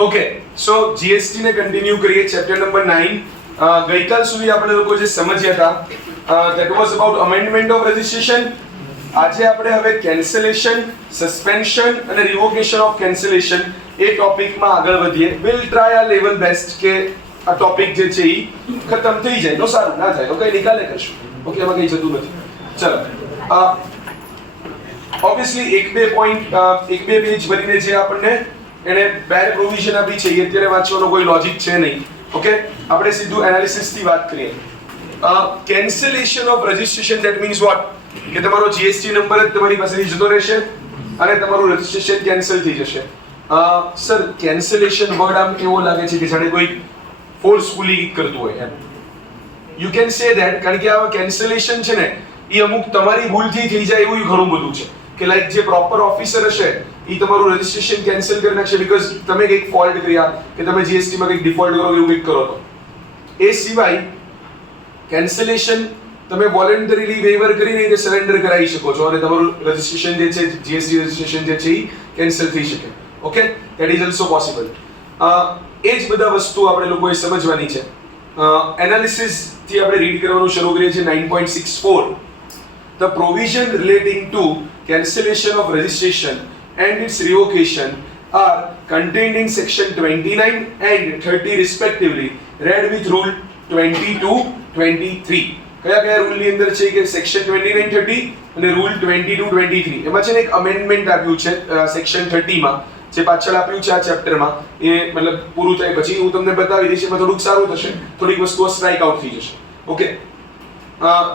Okay so GST ને continue કરીએ chapter number 9 ગઈકાલ સુધી આપણે લોકો જે સમજ્યા હતા that was about amendment of registration. આજે આપણે હવે કેન્સલેશન, સસ્પેન્શન અને રિવોકેશન ઓફ કેન્સલેશન એ ટોપિકમાં આગળ વધીએ. વિલ ટ્રાય આ લેવલ બેસ્ટ કે આ ટોપિક જે છે એ ખતમ થઈ જાય તો સારું, ના થાય તો કઈ નિકાલે કરશું. ઓકે, એમાં કઈ જતું નથી. ચલો ઓબ્વિયસલી એક બે પેજ ભરીને જે આપણને એને બેર પ્રોવિઝન આપી છે એ અત્યારે વાંચવાનો કોઈ લોજિક છે નહીં. ઓકે, આપણે સીધું એનાલિસિસ થી વાત કરીએ. Cancellation of registration that means what, કે તમારો જીએસટી નંબર જ તમારી પાસેથી જતો રહેશે અને તમારું રજિસ્ટ્રેશન કેન્સલ થઈ જશે. સર કેન્સલેશન વર્ડ આમ એવો લાગે છે કે જાણે કોઈ ફોર્સફુલી કરતું હોય એમ. યુ કેન સે ધેટ, કારણ કે આ કેન્સલેશન છે ને એ અમુક તમારી ભૂલથી થઈ જાય એવું ઘણું બધું છે. કે લાઈક જે પ્રોપર ઓફિસર હશે એ તમારું રજિસ્ટ્રેશન કેન્સલ કરી નાખશે બીકોઝ તમે કંઈક ફોલ્ટ કર્યા કે તમે જીએસટી માં કંઈક ડિફોલ્ટ કરો એવું કંઈક કરો તો. એ સિવાય કેન્સલેશન તમે વોલન્ટરીલી વેવર કરીને તે સરેન્ડર કરાવી શકો છો અને તમારું રજિસ્ટ્રેશન જે છે જીએસટી રજિસ્ટ્રેશન જે છે એ કેન્સલ થઈ શકે. Okay, that is also possible. એ જ બધા વસ્તુ આપણે લોકોએ સમજવાની છે. એનાલિસિસ થી આપણે રીડ કરવાનું શરૂ કરીએ છીએ. 9.64 The provision relating to cancellation of registration and its revocation are contained in section 29 and 30 respectively, read with rule 22-23. કયા રૂલ ની અંદર છે કે સેક્શન 29-30 અને રૂલ 22-23 એમાં છે ને એક અમેન્ડમેન્ટ આપ્યું છે સેક્શન 30 માં, જે પાછળ આપ્યું છે આ ચેપ્ટર માં. એ મતલબ પૂરું થાય પછી હું તમને બતાવી દઈશ, એમાં થોડુંક સારું થશે, થોડીક વસ્તુઓ સ્ટ્રાઇક આઉટ થઈ જશે. Okay,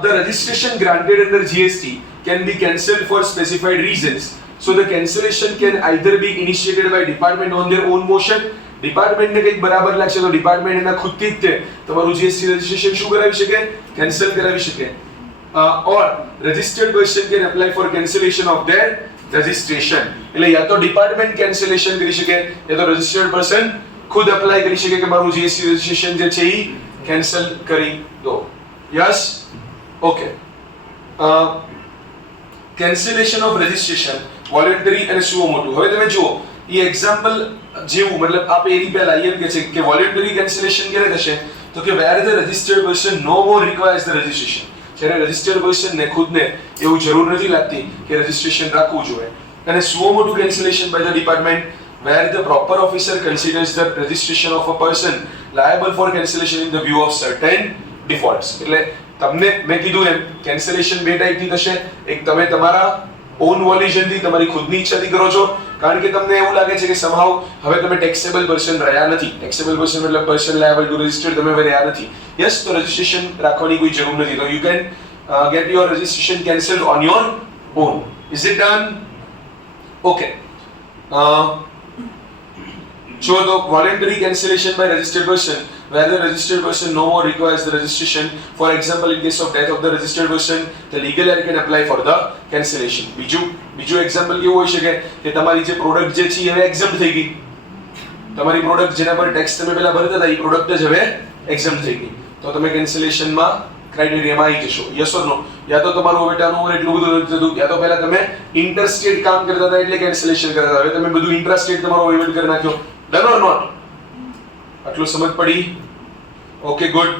the registration granted under GST can be cancelled for specified reasons. So the cancellation can either be initiated by department on their own motion. Department ને કંઈક બરાબર લાગશે તો ડિપાર્ટમેન્ટ એના ખુદથી જ તમારું જીએસટી રજિસ્ટ્રેશન શું કરાવી શકે? કેન્સલ કરાવી શકે. Or registered person can apply for cancellation of their registration. એટલે યા તો ડિપાર્ટમેન્ટ કેન્સલેશન કરી શકે યા તો રજિસ્ટર્ડ પર્સન ખુદ એપ્લાય કરી શકે કે મારું જીએસટી રજિસ્ટ્રેશન જે છે એ કેન્સલ કરી દો. Yes, okay. Cancellation of registration voluntary અને સુઓ મોટું. હવે તમે જુઓ એ એક્ઝામ્પલ જેવું, મતલબ આપ એની પહેલા એમ કે છે કે વોલન્ટરી કેન્સલેશન ક્યારે થશે તો કે where the registered person no more requires the registration. જ્યારે રજિસ્ટર્ડ પર્સનને ખુદને એવું જરૂર નથી લાગતી કે રજિસ્ટ્રેશન રાખવું જોઈએ. અને સુઓ મોટું cancellation by the department where the proper officer considers the registration of a person liable for cancellation in the view of certain defaults. એટલે તમને મેં કીધું એમ કેન્સલેશન બે ટાઈપથી થશે. એક તમે તમારા ઓન વોલ્યુશન થી તમારી ખુદની ઈચ્છાથી કરો છો કારણ કે તમને એવું લાગે છે કે somehow હવે તમે ટેક્સેબલ પર્સન રહ્યા નથી. ટેક્સેબલ પર્સન મતલબ પર્સન લાયબલ ટુ રજિસ્ટર તમે હવે રહ્યા નથી. યસ, તો રજિસ્ટ્રેશન રાખવાની કોઈ જરૂર નથી. તો you can get your registration cancelled on your own. Is it done? Okay. So the voluntary cancellation by registered person where the registered person no more requires the registration. For example, in case of death of the registered person, the legal heir can apply for the cancellation. બીજું example કેવું હોઈ શકે કે તમારી જે product જે છે એ હવે એક્ઝમ્પ્ટ થઈ ગઈ. તમારી પ્રોડક્ટ જેના પર ટેક્સ તમે પહેલા ભરતા હતા એ પ્રોડક્ટ જ હવે એક્ઝમ્પ્ટ થઈ ગઈ, તો તમે કેન્સલેશનમાં ક્રાઇટેરિયામાં આવી જશો. યસ ઓર નો? યા તો તમારું હવે ટર્નઓવર એટલું બધું નથી થતું, યા તો પહેલા તમે ઇન્ટરસ્ટેટ કામ કરતા હતા એટલે કેન્સલેશન કરતા હતા, હવે તમે બધું ઇન્ટ્રાસ્ટેટ તમારો વહીવટ કરી નાખ્યો. Done or not? આટલું સમજ પડી? Okay, good.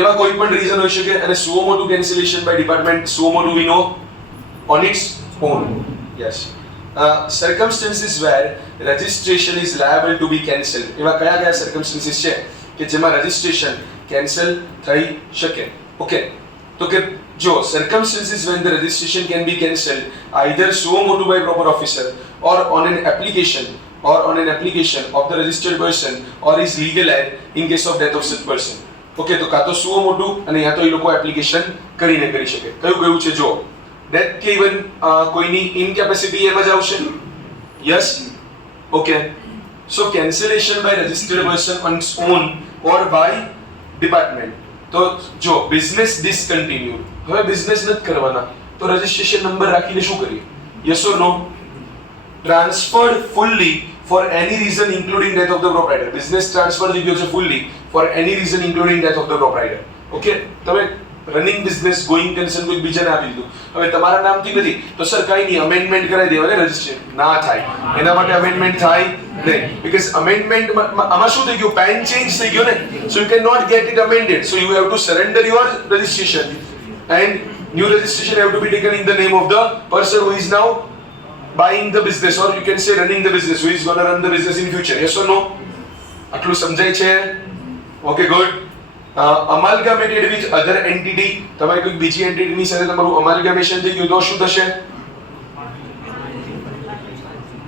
એવા કોઈ પણ રીઝન હોઈ શકે. અને સુઓ મોટું કેન્સલેશન બાય ડિપાર્ટમેન્ટ, સુઓ મોટું વી નો on its own. Yes. Circumstances where registration is liable to be cancelled. એવા કયા circumstances છે કે જેમાં રજિસ્ટ્રેશન કેન્સલ થઈ શકે? ઓકે, તો કે જો circumstances when the registration can be cancelled either suo motu by proper officer or on an application of the registered person or his legal heir in case of death of such person. Okay, તો કાં તો suo motu અને યા તો એ લોકો application કરીને કરી શકે. કયું છે જો ડેથ કે ઇવન કોઈની ઇનકેપેસિટી એમાં જ આવશે. Yes, okay. So cancellation by registered person on its own or by department. તો જો બિઝનેસ ડિસકન્ટિન્યુડ, હવે બિઝનેસ નથી કરવાના તો રજિસ્ટ્રેશન નંબર રાખીને શું કરીએ? Yes or no? Transferred fully for any reason including death of the proprietor. Business transfer થઈ ગયો છે fully for any reason including death of the proprietor. Okay, તમે રનિંગ બિઝનેસ ગોઈંગ કન્સર્ન કોઈ બીજાને આપી દીધું, હવે તમારા નામથી નથી તો સર કઈ નહીં અમેન્ડમેન્ટ કરાવી દેવાને રજિસ્ટ્રેશન ના થાય, એના માટે અમેન્ડમેન્ટ થાય નહીં, બીકોઝ અમેન્ડમેન્ટ આમાં શું થઈ ગયું, પેન ચેન્જ થઈ ગયો ને, so you can not get it amended, so you have to surrender your registration and new registration have to be taken in the name of the person who is now buying the business, or you can say running the business, who is going to run the business in future. Yes or no? આટલું સમજાય છે? Okay good. Amalgamated with other entity, તમારી કોઈ બીજી એન્ટિટીની સાથે તમારું અમાલ્ગામેશન થઈ ગયું તો શું થશે?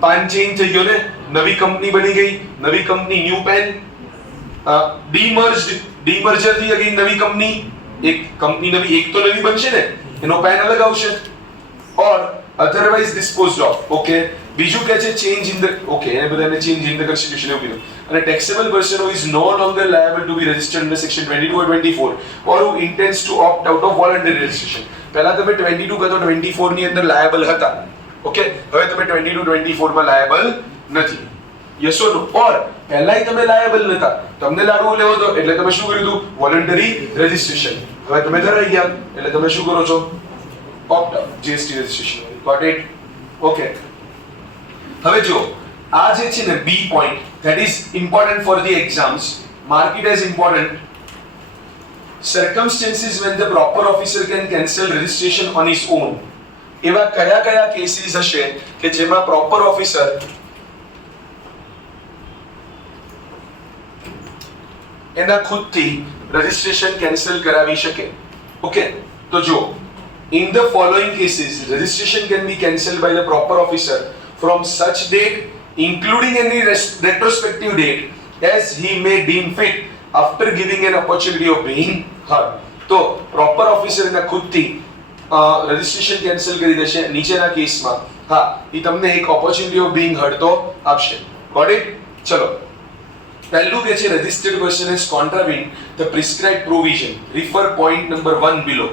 પાન ચેન્જ થઈ ગયો ને, નવી કંપની બની ગઈ, નવી કંપની ન્યુ પેન, ડીમર્જર થી અગેન નવી કંપની, એક કંપની નવી, એક તો નવી બનશે ને, એનો પેન અલગ આવશે, ઓર અધરવાઇઝ ડિસ્પોઝડ ઓફ. ઓકે, બીજું કે છે ચેન્જ ઇન ધ, ઓકે એને બધાને ચેન્જ ઇન ધ કોન્સ્ટિટ્યુશન એવું કીધું. અને taxable person who is no longer liable to be registered under section 22 or 24 or who intends to opt out of voluntary registration. પહેલા તમે 22 કાં તો 24 ની અંદર લાયબલ હતા, ઓકે, હવે તમે 22 24 માં લાયબલ નથી. Yes or no? ઓર પહેલાય તમે લાયબલ નતા, તમને લાડવો લેવો હતો એટલે તમે શું કર્યું હતું? Voluntary registration. હવે તમે ધરાઈ ગયા એટલે તમે શું કરો છો? Opt out, GST registration. Got it? Okay, હવે જો આ જે છે ને B point, that is important for the exams, mark it as important. circumstances when the proper officer can cancel registration on his own. એવા કયા કયા કેસીસ હશે કે જેમાં પ્રોપર ઓફિસર એના ખુદથી રજિસ્ટ્રેશન કેન્સલ કરાવી શકે? ઓકે, તો જો in the following cases registration can be cancelled by the proper officer from such date including any retrospective date as he may deem fit after giving an opportunity of being heard. તો proper officer એના ખુદથી registration cancel કરી દેશે નીચેના કેસમાં. હા, એ તમને એક opportunity of being heard તો આપશે. Got it? ચલો, પહેલું કે છે registered person has contravened the prescribed provision, refer point number 1 below.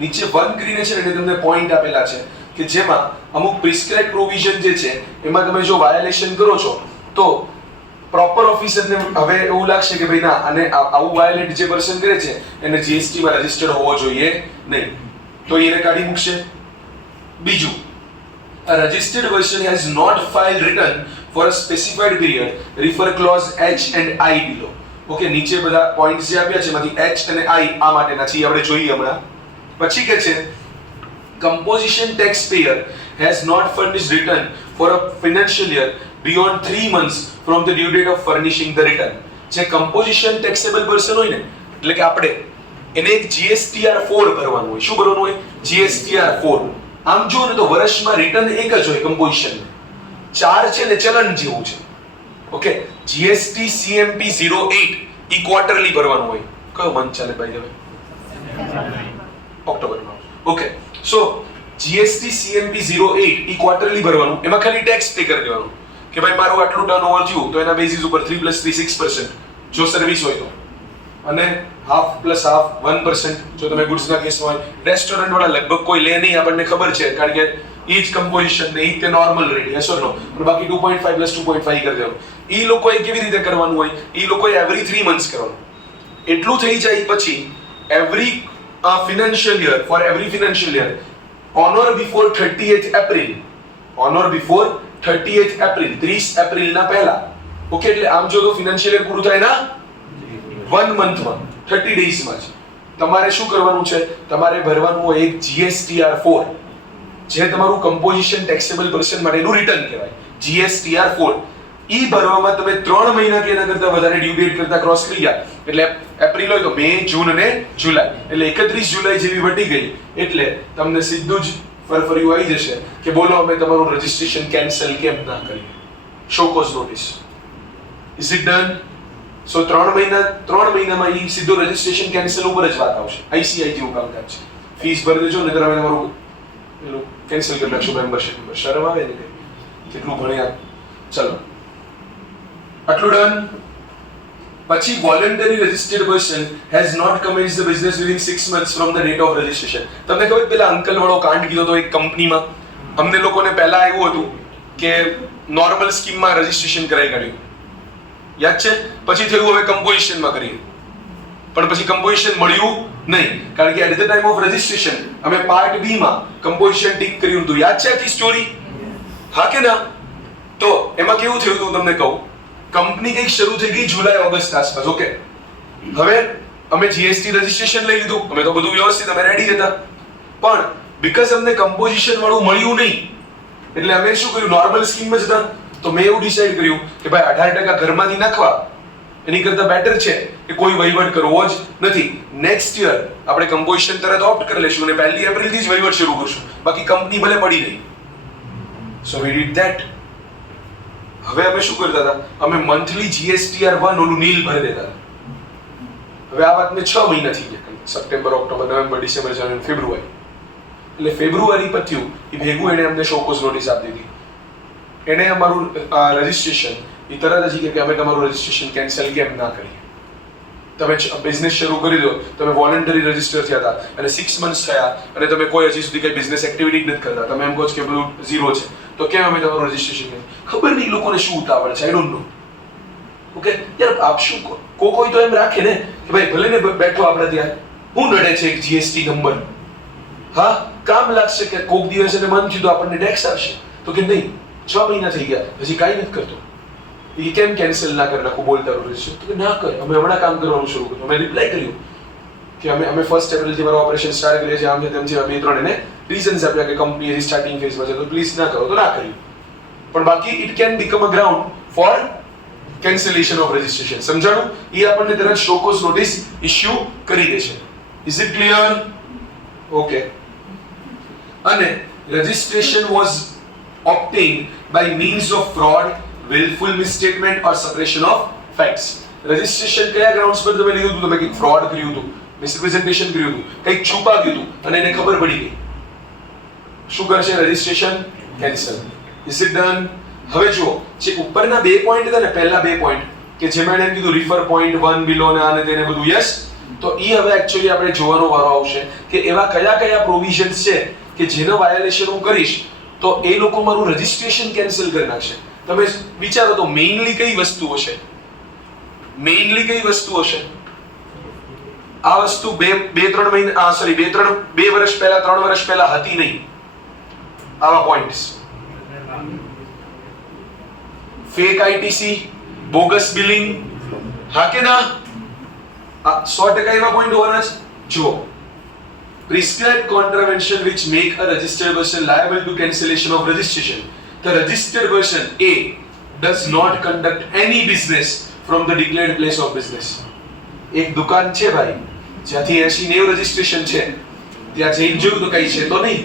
નીચે 1 કરીને છે એટલે તમને પોઈન્ટ આપેલા છે કે જેમાં અમુક પ્રિસ્ક્રાઇબ્ડ પ્રોવિઝન જે છે એમાં તમે જો વાયોલેશન કરો છો તો પ્રોપર ઓફિસરને હવે એવું લાગશે કે ભાઈ ના, અને આવું વાયોલેટ જે પર્સન કરે છે એને જીએસટી માં રજિસ્ટર્ડ હોવો જોઈએ નહીં, તો એને કાઢી મૂકશે. બીજું, a registered person has not filed return for a specified period, refer clause H and I below. Okay, નીચે બધા પોઈન્ટ્સ જે આપ્યા છે એમાંથી H અને I આ માટેના છે, આપણે જોઈએ હમણાં. પછી કે છે composition taxpayer has not furnished return for a financial year beyond 3 months from the due date of furnishing the return. જે composition taxable person હોય ને, એટલે કે આપણે એને એક GSTR 4 ભરવાનું હોય. શું ભરવાનું હોય? GSTR 4. આમ જો ને તો વર્ષમાં રિટર્ન એક જ હોય કમ્પોઝિશન, 4 છે ને ચલણ જેવું છે. ઓકે, GST CMP 08 ઈ ક્વાર્ટરલી ભરવાનું હોય. કયો મંથ ચાલે ભાઈ? હવે ઓક્ટોબરમાં. ઓકે, સો GST CMP 08 ઈ ક્વાર્ટરલી ભરવાનું, એમાં ખાલી ટેક્સ પે કરી દેવાનું કે ભાઈ મારું આટલું ટર્નઓવર થયું તો એના બેસિસ ઉપર 3 + 3 6% જો સર્વિસ હોય તો, અને હાફ પ્લસ હાફ 1% જો તમે ગુડ્સના કેસમાં હોય. રેસ્ટોરન્ટ વાળા લગભગ કોઈ લે નહીં, આપણને ખબર છે, કારણ કે ઈ જ કમ્પોઝિશન ને ઈ તે નોર્મલ રેટ, યસ ઓર નો? અને બાકી 2.5 + 2.5 કરી દેવાનું. ઈ લોકોએ કેવી રીતે કરવાનું હોય? ઈ લોકોએ એવરી 3 મંથ્સ કરવાનું. એટલું થઈ જાય પછી every financial year, for every financial year on or before 30th April, on or before 30th April, 30 April ના પહેલા. ઓકે, એટલે આમ જો તો ફિનાન્શિયલ યર પૂરું થાય ના 1 મંથમાં 30 ડેઝમાં જ તમારે શું કરવાનું છે? તમારે ભરવાનું હોય એક GSTR 4, જે તમારું કમ્પોઝિશન ટેક્સેબલ પર્સન માટેનું રિટર્ન કહેવાય, GSTR 4. ઈ ભરવામાં તમે 3 મહિના કે એના કરતા વધારે ડ્યુ ડેટ કરતા ક્રોસ કરી ગયા, એટલે એપ્રિલ હોય તો મે, જૂન અને જુલાઈ, એટલે 31 જુલાઈ જેવી વટી ગઈ એટલે તમને સીધું જ ફરફરિયું આવી જશે કે બોલો અમે તમારું રજિસ્ટ્રેશન કેન્સલ કેમ ના કરીએ? Show cause notice. Is it done? So 3 મહિનામાં ઈ સીધું રજિસ્ટ્રેશન કેન્સલ ઉપર જ વાત આવશે. ICI જેવું કામકાજ છે. ફીસ ભરી દેજો નહીતર અમે તમારું પેલું કેન્સલ કરી નાખશું મેમ્બરશિપ. શરમ આવે ને કેટલું ભણ્યા. ચલો, આટલું ડન. પછી voluntary registered person has not commenced the business within 6 months from the date of registration. તમને ખબર પેલા અંકલ વાળો કાંડ કીધો તો એક કંપનીમાં, અમને લોકોને પહેલા એવું હતું કે નોર્મલ સ્કીમમાં રજિસ્ટ્રેશન કરાવી કાઢ્યું, યાદ છે? પછી થયું હવે કમ્પોઝિશનમાં કરીએ, પણ પછી કમ્પોઝિશન મળ્યું નહીં, કારણ કે at the time of registration અમે પાર્ટ બી માં કમ્પોઝિશન ટીક કર્યું હતું. યાદ છે આખી સ્ટોરી? હા કે ના? તો એમાં કેવું થયું હતું તમને કહું. કંપની કંઈક શરૂ થઈ ગઈ જુલાઈ ઓગસ્ટ આસપાસ. ઓકે, હવે અમે જીએસટી રજિસ્ટ્રેશન લઈ લીધું, અમે તો બધું વ્યવસ્થિત, અમે રેડી હતા. પણ બીકોઝ અમને કમ્પોઝિશન વાળું મળ્યું નહીં, એટલે અમે શું કર્યું, નોર્મલ સ્કીમ જ હતા. તો મેં એવું ડિસાઈડ કર્યું કે ભાઈ 18% ઘરમાંથી નાખવા એની કરતા બેટર છે કે કોઈ વહીવટ કરવો જ નથી. નેક્સ્ટ યર આપણે કમ્પોઝિશન તરત ઓપ્ટ કરી લેશું અને 1 એપ્રિલ થી જ વહીવટ શરૂ કરશું, બાકી કંપની ભલે પડી નહીં. સો વી ડીડ ધેટ. હવે અમે શું કરતા હતા, અમે મંથલી GSTR1 ઓલું નીલ ભરી દેતા હતા. હવે આ વાતને 6 મહિના થઈ ગયા, સપ્ટેમ્બર, ઓક્ટોબર, નવેમ્બર, ડિસેમ્બર, જાન્યુઆરી, ફેબ્રુઆરી. એટલે ફેબ્રુઆરી પત્યું એ ભેગું એને અમને શોકોઝ નોટિસ આપી દીધી. એને અમારું રજિસ્ટ્રેશન એ તરત જ કે અમે તમારું રજિસ્ટ્રેશન કેન્સલ કેમ ના કરીએ, તમે બિઝનેસ શરૂ કરી દો, તમે વોલન્ટરી રજિસ્ટર થયા હતા અને 6 મંથ્સ થયા અને તમે કોઈ હજી સુધી કઈ બિઝનેસ એક્ટિવિટી નથી કરતા, તમે એમ કહો છો કે બધું ઝીરો છે, તો કેમ અમે તમારું રજિસ્ટ્રેશન કરીએ? ખબર નહીં લોકોને શું ઉતાવળ છે, આઈ ડોન્ટ નો. ઓકે યાર, આપ શું કોઈ તો એમ રાખે ને કે ભાઈ ભલે ને બેઠો આપણે ત્યાં, હું નડે છે એક જીએસટી નંબર, હા કામ લાગશે કે કોક દિવસ એને મન થયું તો આપણને ટેક્સ આવશે. તો કે નહીં, 6 મહિના થઈ ગયા હજી કાંઈ નથી કરતો. એ કેમ કેન્સલ ના કરી નાખું બોલતા રજિસ્ટર? તો કે ના કર, અમે હમણાં કામ કરવાનું શરૂ કર્યું. અમે રિપ્લાય કર્યું કે અમે 1 એપ્રિલ થી મારું ઓપરેશન સ્ટાર્ટ કરીએ છીએ, આમ છે તેમ છે. 2-3 એને રીઝન્સ આપ્યા કે કંપની હજી સ્ટાર્ટિંગ ફેઝમાં છે, તો પ્લીઝ ના કરો. તો ના કર્યું. પણ બાકી it can become a ground for cancellation of registration. સમજાણું? એ આપણને તરત શોકોઝ નોટિસ ઇશ્યુ કરી દેશે. Is it clear? ઓકે. અને registration was obtained by means of fraud, willful misstatement or suppression of facts. Registration કયા ગ્રાઉન્ડ્સ પર તમે લીધું હતું? તમે કંઈક ફ્રોડ કર્યું હતું, મિસરિપ્રેઝન્ટેશન કર્યું હતું, કંઈક છુપાવ્યું હતું અને એને ખબર પડી ગઈ. શું કરશે? Registration cancel. Is it done? હવે જુઓ, જે ઉપરના 2 પોઈન્ટ હતા ને, પહેલા 2 પોઈન્ટ કે જેમાં એને કીધું રિફર પોઈન્ટ 1 બિલો ને આને તેને બધું, યસ. તો એ હવે એકચ્યુઅલી આપણે જોવાનો વારો આવશે કે એવા કયા કયા પ્રોવિઝન્સ છે કે જેનો વાયોલેશન હું કરીશ તો એ લોકો મારું રજિસ્ટ્રેશન કેન્સલ કરી નાખશે. તમે વિચારો તો મેઇનલી કઈ વસ્તુ હશે? મેઇનલી કઈ વસ્તુ હશે? આ વસ્તુ 2-3 મહિના સોરી 2 વર્ષ પહેલા 3 વર્ષ પહેલા હતી નહીં. આવા points, fake ITC, bogus billing, હા કે ના? 100% એવા પોઈન્ટ હોવાના છે. જુઓ, prescribed contravention which make a registered person liable to cancellation of registration. The registered person A does not conduct any business from the declared place of business. એક દુકાન છે ભાઈ, જ્યાંથી 80-90 રજિસ્ટ્રેશન છે, ત્યાં જઈને જોયું તો કઈ છે તો નહીં,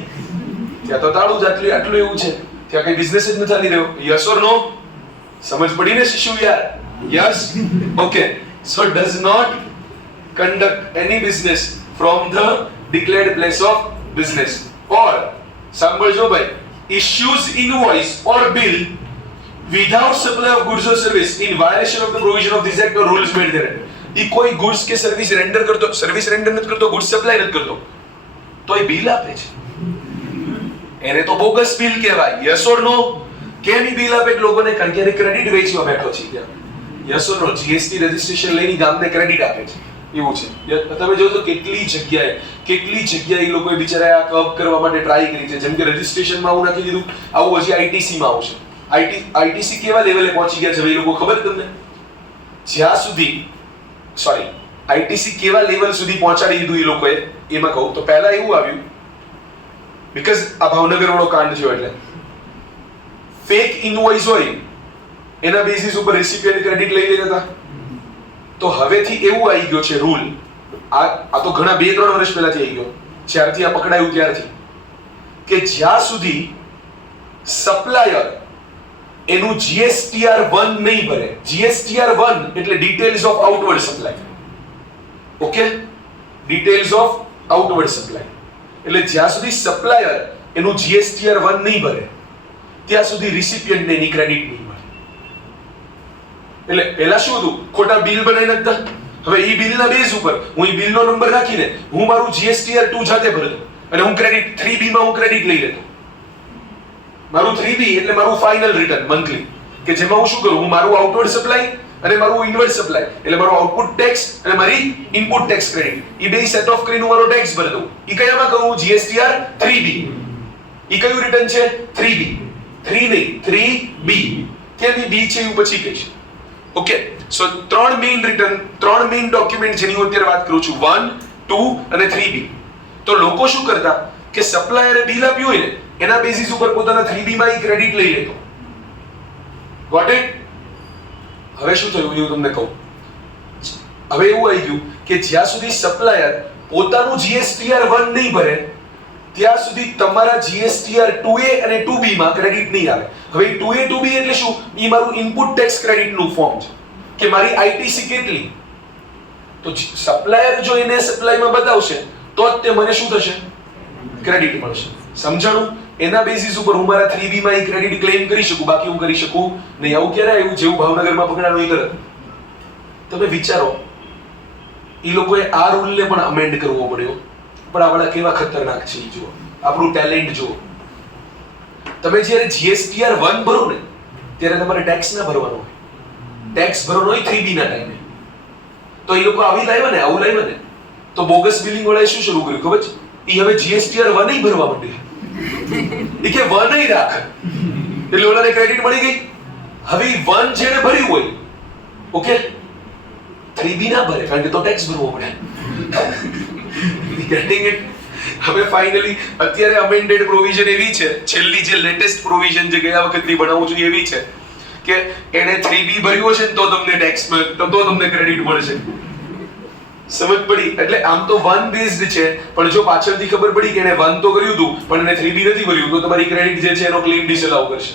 ત્યાં તો તાળું જ આટલું એવું છે, ત્યાં કઈ બિઝનેસ જ નથી ચાલી રહ્યો. યસ ઓર નો? સમજ પડી ને શિશુ યાર? Yes. Okay. So does not conduct any business from the declared place of business, or સાંભળજો ભાઈ, issues invoice or bill without supply of goods or service in violation of the provision of this act or rules made therein. ઈ કોઈ goods કે service render કરતો, service render નથી કરતો, goods supply નથી કરતો, તો એ બિલ આપે છે, એને તો બોગસ બિલ કહેવાય. યસ ઓર નો? કેમ ઈ બિલ આપે લોકોને? કારણ કે એને ક્રેડિટ વેચવા બેઠો છે ત્યાં. Yes or no? GST registration લઈને ગામને ક્રેડિટ આપે છે, એવું છે. તમે જોજો કેટલી જગ્યાએ એ લોકોએ બિચારા આ કપ કરવા માટે ટ્રાય કરી છે. જેમ કે રજિસ્ટ્રેશનમાં આવું નાખી દીધું, આવું હજી આઈટીસીમાં આવશે. આઈટીસી કેવા લેવલે પહોંચી ગયા છે એ લોકો ખબર તમને? જ્યાં સુધી સોરી આઈટીસી કેવા લેવલ સુધી પહોંચાડી દીધું એ લોકોએ એમાં કહું તો પહેલા એવું આવ્યું, બીકોઝ આ ભાવનગર વાળો કાંડ થયો એટલે ફેક ઇનવોઇસ હોય એના બેસિસ ઉપર રેસિપિયન્ટ ક્રેડિટ લઈ લેતા હતા. તો હવેથી એવું આવી ગયો છે રૂલ, આ તો ઘણા 2-3 વર્ષ પહેલાથી આવી ગયો, જ્યારથી આ પકડાયું ત્યારથી, કે જ્યાં સુધી સપ્લાયર એનું GSTR1 નહીં ભરે. GSTR1 એટલે details of outward supply. Okay, details of outward supply એટલે જ્યાં સુધી સપ્લાયર એનું GSTR1 નહીં ભરે ત્યાં સુધી રિસિપિયન્ટને એની ક્રેડિટ નહીં મળે. એટલે પહેલા શું હતું, ખોટા બિલ બનાવી નાખતા. હવે ઈ બિલના બેઝ ઉપર હું ઈ બિલનો નંબર રાખીને હું મારું GSTR2 જાતે ભરતો અને હું ક્રેડિટ 3B માં હું ક્રેડિટ લઈ લેતો. મારું 3B એટલે મારું ફાઇનલ રિટર્ન મંથલી, કે જેમાં હું શું કરું, હું મારું આઉટવર્ડ સપ્લાય અને મારું ઇનવર્સ સપ્લાય એટલે મારો આઉટપુટ ટેક્સ અને મારી ઇનપુટ ટેક્સ ક્રેડિટ એ બે સેટ ઓફ કરીને મારો ટેક્સ ભરી દઉં. એ કયામાં કહું? GSTR 3B. એ કયું રિટર્ન છે? 3B. 3 નહીં 3B. કેમ એ B છે હું પછી કહીશ. ઓકે, સો ત્રણ મેઇન ડોક્યુમેન્ટ જેની હું અત્યારે વાત કરું છું, 1, 2 અને 3B. તો લોકો શું કરતા કે સપ્લાયરે બિલ આપ્યું હોય ને એના બેસિસ ઉપર પોતાના 3B માં એ ક્રેડિટ લઈ લેતો. Got it? હવે શું થયું એવું તમને કહું. હવે એવું આવી ગયું કે જ્યાં સુધી સપ્લાયર પોતાનું GSTR 1 નહીં ભરે ત્યાં સુધી તમારા GSTR 2A અને 2B માં ક્રેડિટ નહીં આવે. હવે 2A 2B એટલે શું? એ મારું ઇનપુટ ટેક્સ ક્રેડિટનું ફોર્મ છે કે મારી ITC કેટલી. તો સપ્લાયર જો એને સપ્લાયમાં બતાવશે તો જ તે મને શું થશે? ક્રેડિટ મળશે. સમજાણું? એના બેસિસ ઉપર હું મારા 3B માં એ ક્રેડિટ ક્લેમ કરી શકું, બાકી હું કરી શકું નહીં. આવું ક્યારે આવ્યું? જેવું ભાવનગરમાં પકડાણું એ તરત. તમે વિચારો એ લોકોએ આ રૂલને પણ અમેન્ડ કરવો પડ્યો, પણ આપણા કેવા ખતરનાક છે એ જુઓ, આપણું ટેલેન્ટ જુઓ. તમે જ્યારે GSTR 1 ભરો ને ત્યારે તમારે ટેક્સ ના ભરવાનો હોય. ટેક્સ ભરવાનો હોય 3B ના ટાઈમે. તો એ લોકો આવું લાવ્યા ને તો બોગસ બિલિંગ વાળાએ શું શરૂ કર્યું ખબર છે? એ હવે GSTR 1 નહીં ભરવા માંડ્યા. એ કે 1 નહીં રાખ એટલે ઓલાને ક્રેડિટ મળી ગઈ. હવે 1 જેને ભર્યું હોય ઓકે 3B ના ભરે કારણ કે તો ટેક્સ ભરવો પડે. Gating it? હવે ફાઇનલી અત્યારે અમેન્ડેડ પ્રોવિઝન એવી છે, છેલ્લી જે લેટેસ્ટ પ્રોવિઝન જે ગયા વખતની બનાવું છું એવી છે કે એને 3B ભર્યું હશે તો તમને ટેક્સ તો તમને ક્રેડિટ મળશે. સમજ પડી? એટલે આમ તો 1 બેઝડ છે, પણ જો પાછળથી ખબર પડી કે એને 1 તો કર્યું હતું પણ એને 3B નથી ભર્યું તો તમારી ક્રેડિટ જે છે એનો ક્લેમ ડિસઅલાઉ કરશે.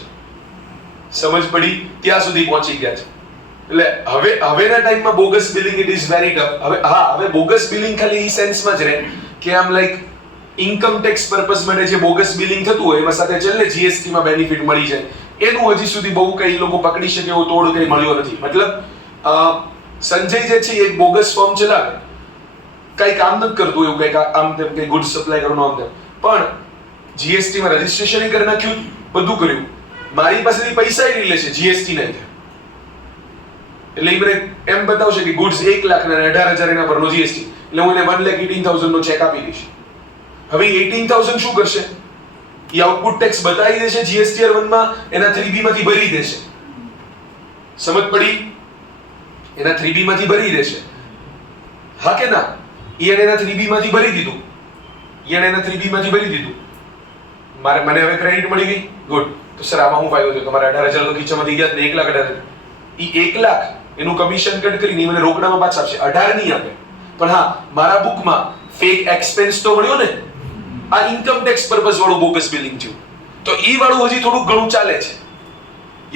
સમજ પડી? ત્યાં સુધી પહોંચી ગયા છે. એટલે હવેના ટાઈમમાં bogus billing it is very tough. હવે બોગસ બિલિંગ ખાલી એ સેન્સમાં જ રહે કે આમ લાઈક ઇન્કમ ટેક્સ પર્પઝ માટે જે બોગસ બિલિંગ થતું હોય એમાં સાથે છેલ્લે GST માં બેનિફિટ મળી જાય એનું હજી સુધી બહુ કઈ લોકો પકડી શકે એવો તોડ કઈ મળ્યો નથી. મતલબ સંજય જે છે એક બોગસ ફોર્મ ચલાવે, કઈ કામ નથી કરતું એવું, કઈ આમ તેમ કઈ ગુડ સપ્લાય કરવાનું આમ તેમ, પણ GST માં રજીસ્ટ્રેશન કરી નાખ્યું, બધું કર્યું, મારી પાસેથી પૈસા લઈ લેશે GST નહીં. એટલે એ મને એમ બતાવશે કે ગુડ્સ 1 લાખ ના 18,000 એના પરનો GST, એટલે હું એને 1,18,000 નો ચેક આપી દઈશ. હવે 18,000 શું કરશે? એ આઉટપુટ ટેક્સ બતાવી દેશે GSTR 1 માં, એના 3B માંથી ભરી દેશે. સમજ પડી? એના 3B માંથી ભરી દેશે. હા કે ના? એને એના 3B માંથી ભરી દીધું. મને હવે ક્રેડિટ મળી ગઈ. ગુડ. તો સર આમાં હું ફાયદો થયો? તમારા 18,000 તો ખીચામાંથી ગયા ને 1,18,000. એ 1 લાખ એનું કમિશન કટ કરીને મને રોકડામાં પાછા આપશે. 18 નહીં આપે, પણ હા મારા બુકમાં ફેક એક્સપેન્સ તો મળ્યો ને. આ ઇન્કમ ટેક્સ પર્પઝ વાળું બોગસ બિલિંગ થયું. તો ઈ વાળું હજી થોડું ઘણું ચાલે છે.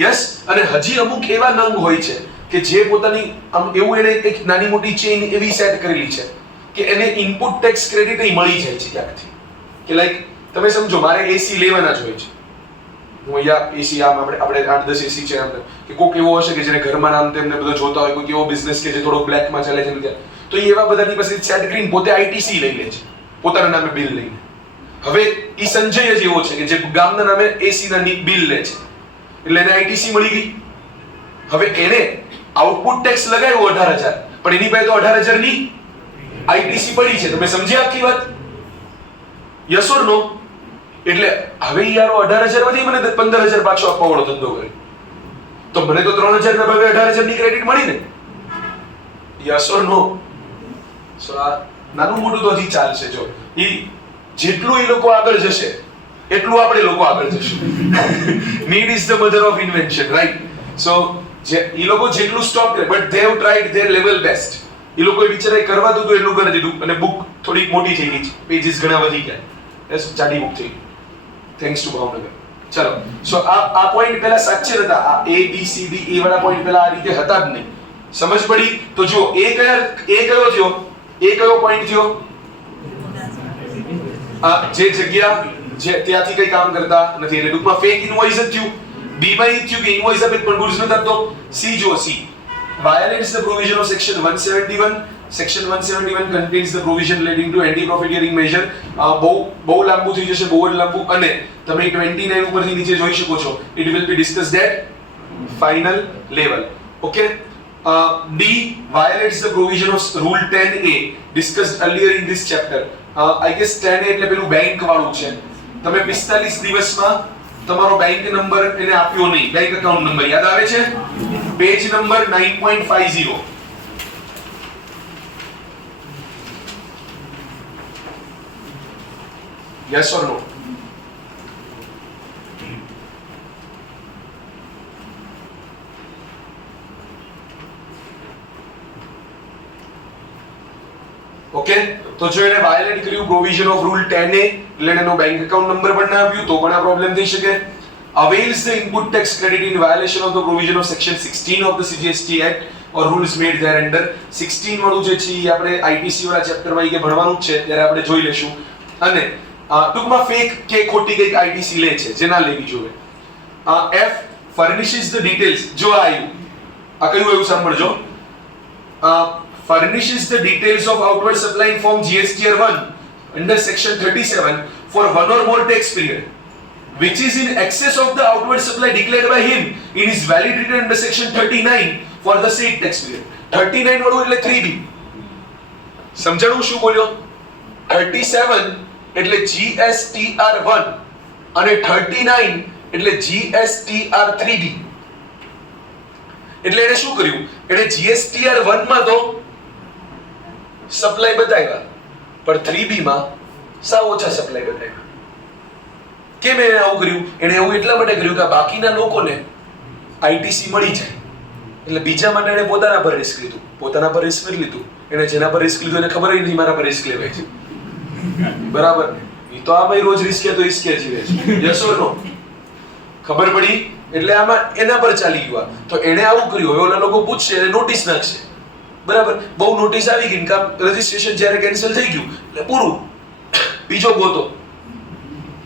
યસ. અને હજી અમુક એવા નંગ હોય છે કે જે પોતાની આમ એવું એને એક નાની મોટી ચેઇન એવી સેટ કરેલી છે કે એને ઇનપુટ ટેક્સ ક્રેડિટ મળી જાય છે ક્યાંકથી. કે લાઈક તમે સમજો મારે AC લેવાના જ હોય છે. હું અહીંયા AC આમ આપણે 8-10 AC છે આમ કે કોક એવો હશે કે જેને ઘરમાં આમ તેમને બધો જોતા હોય, કોઈ એવો બિઝનેસ કે જે થોડો બ્લેકમાં ચાલે છે ને, તો એ એવા બધાની પાસે સેટ કરીને પોતે ITC લઈ લે છે પોતાના નામે બિલ લઈને. હવે ઈ સંજય જ એવો છે કે જે ગામના નામે AC ના બિલ લે છે એટલે એને ITC મળી ગઈ. હવે એને આઉટપુટ ટેક્સ લગાવ્યો 18,000, પણ એની પાસે તો 18,000 ની ITC પડી છે. તમે સમજ્યા આખી વાત? Yes or no? એટલે હવે યાર 18,000 માંથી મને 15,000 પાછો આપવા વાળો ધંધો કર્યો તો મને તો 3,000 ના ભાવે 18,000 ની ક્રેડિટ મળી ને. યસ ઓર નો? સો આ નાનું મોટું તો હજી ચાલશે. જો ઈ જેટલું એ લોકો આગળ જશે એટલું આપણે લોકો આગળ જશું. Need is the mother of invention, right? So જે એ લોકો જેટલું સ્ટોપ કરે, but they have tried their level best. એ લોકોએ વિચારે કરવા તો એટલું કરી દીધું અને બુક થોડીક મોટી થઈ ગઈ છે, પેજીસ ઘણા વધી ગયા. યસ, જાડી બુક થઈ. Thanks to Bhavnagar. ચલો, સો આ પોઈન્ટ પહેલા સાચે હતા. આ A B C D એ વાળા પોઈન્ટ પહેલા આ રીતે હતા જ નહીં. સમજ પડી? તો જો એ કયો થયો? એ કયો પોઈન્ટ થયો? જે જગ્યા જે ત્યાંથી કઈ કામ કરતા નથી એટલે ટૂંકમાં ફેક ઇનવોઇસ જ થયું. બી માં ઈ થયું કે ઇનવોઇસ આપે પણ ગુડ્સ નથી આપતો. સી જો C violates the provision of section 171. Section 171 contains the provision relating to anti profiteering measure. બહુ લાંબુ થઈ જશે, બહુ જ લાંબુ. અને તમે 29 ઉપરથી નીચે જોઈ શકો છો. It will be discussed at final level. Okay. D violates the provision of rule 10A discussed earlier in this chapter. I guess 10A એટલે પેલું બેંક વાળું છે. તમે 45 દિવસમાં તમારો બેંક નંબર એને આપ્યો નહીં, બેંક એકાઉન્ટ નંબર યાદ આવે છે? Page number 9.50. Yes or no? Okay, તો જો એને વાયોલેટ કર્યું પ્રોવિઝન ઓફ રૂલ 10A એટલે એનો બેંક એકાઉન્ટ નંબર પણ ના આપ્યું તો પણ આ પ્રોબ્લેમ થઈ શકે. Avails the input tax credit in violation of the provision of section 16 of the CGST Act or rules made thereunder. 16 વાળું જે છે એ આપણે ITC વાળા ચેપ્ટરમાં ઈ કે ભણવાનું છે ત્યારે આપણે જોઈ લેશું. અને ટૂંકમાં ફેક કે ખોટી કઈક ITC લે છે જે ના લેવી જોઈએ. F furnishes the details. જો આવ્યું આ કયું એવું સાંભળજો. Furnishes the details of outward supply in form GSTR 1 under section 37 for one or more tax period which is in excess of the outward supply declared by him in his valid return under section 39 for the said tax period. 39 વાળું એટલે 3B. સમજાણું શું બોલ્યો? 37 એટલે GSTR 1 અને 39 એટલે GSTR 3B. એટલે એને શું કર્યું? એને GSTR 1 માં તો સપ્લાય બતાવ્યા પણ 3B માં સાવ ઓછા સપ્લાય બતાવ્યા. કેમ એને આવું કર્યું? એને એવું એટલા માટે કર્યું કે બાકીના લોકોને ITC મળી જાય એટલે બીજા માટે એને પોતાના પર રિસ્ક લીધું. પોતાના પર રિસ્ક કરી લીધું. એને જેના પર રિસ્ક લીધું એને ખબર જ નથી મારા પર રિસ્ક લેવાય છે. બરાબર? એ તો આમાં રોજ રિસ્ક તો રિસ્ક જીવે છે. Yes or no? ખબર પડી એટલે આમાં એના પર ચાલી ગયું. તો એને આવું કર્યું. હવે ઓલા લોકો પૂછશે એને નોટિસ નાખશે. બરાબર? બહુ નોટિસ આવી ગઈ કામ રજીસ્ટ્રેશન જ્યારે કેન્સલ થઈ ગયું એટલે પૂરું. બીજો ગોતો.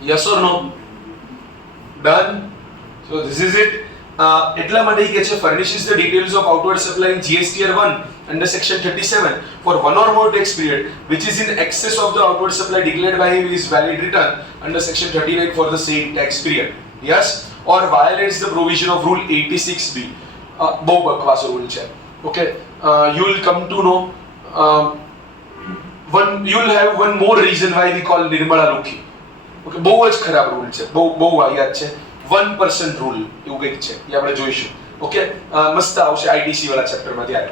Yes or no? Done. So this is it. એટલા માટે કે છે furnishes the details of outward supply in GSTR 1 under section 37 for one or more tax period which is in excess of the outward supply declared by him in his valid return under section 39 for the same tax period. Yes, or violates the provision of rule 86B. બહુ બકવાસ rule છે. Okay, you will come to know you will have one more reason why we call Nirmala Lokhi. Okay, બહુ જ ખરાબ rule છે. બહુ યાદ છે. 1% rule એવું કંઈક છે એ આપણે જોઈશું. ઓકે, મસ્ત આવશે ITC વાળા ચેપ્ટરમાં ત્યારે.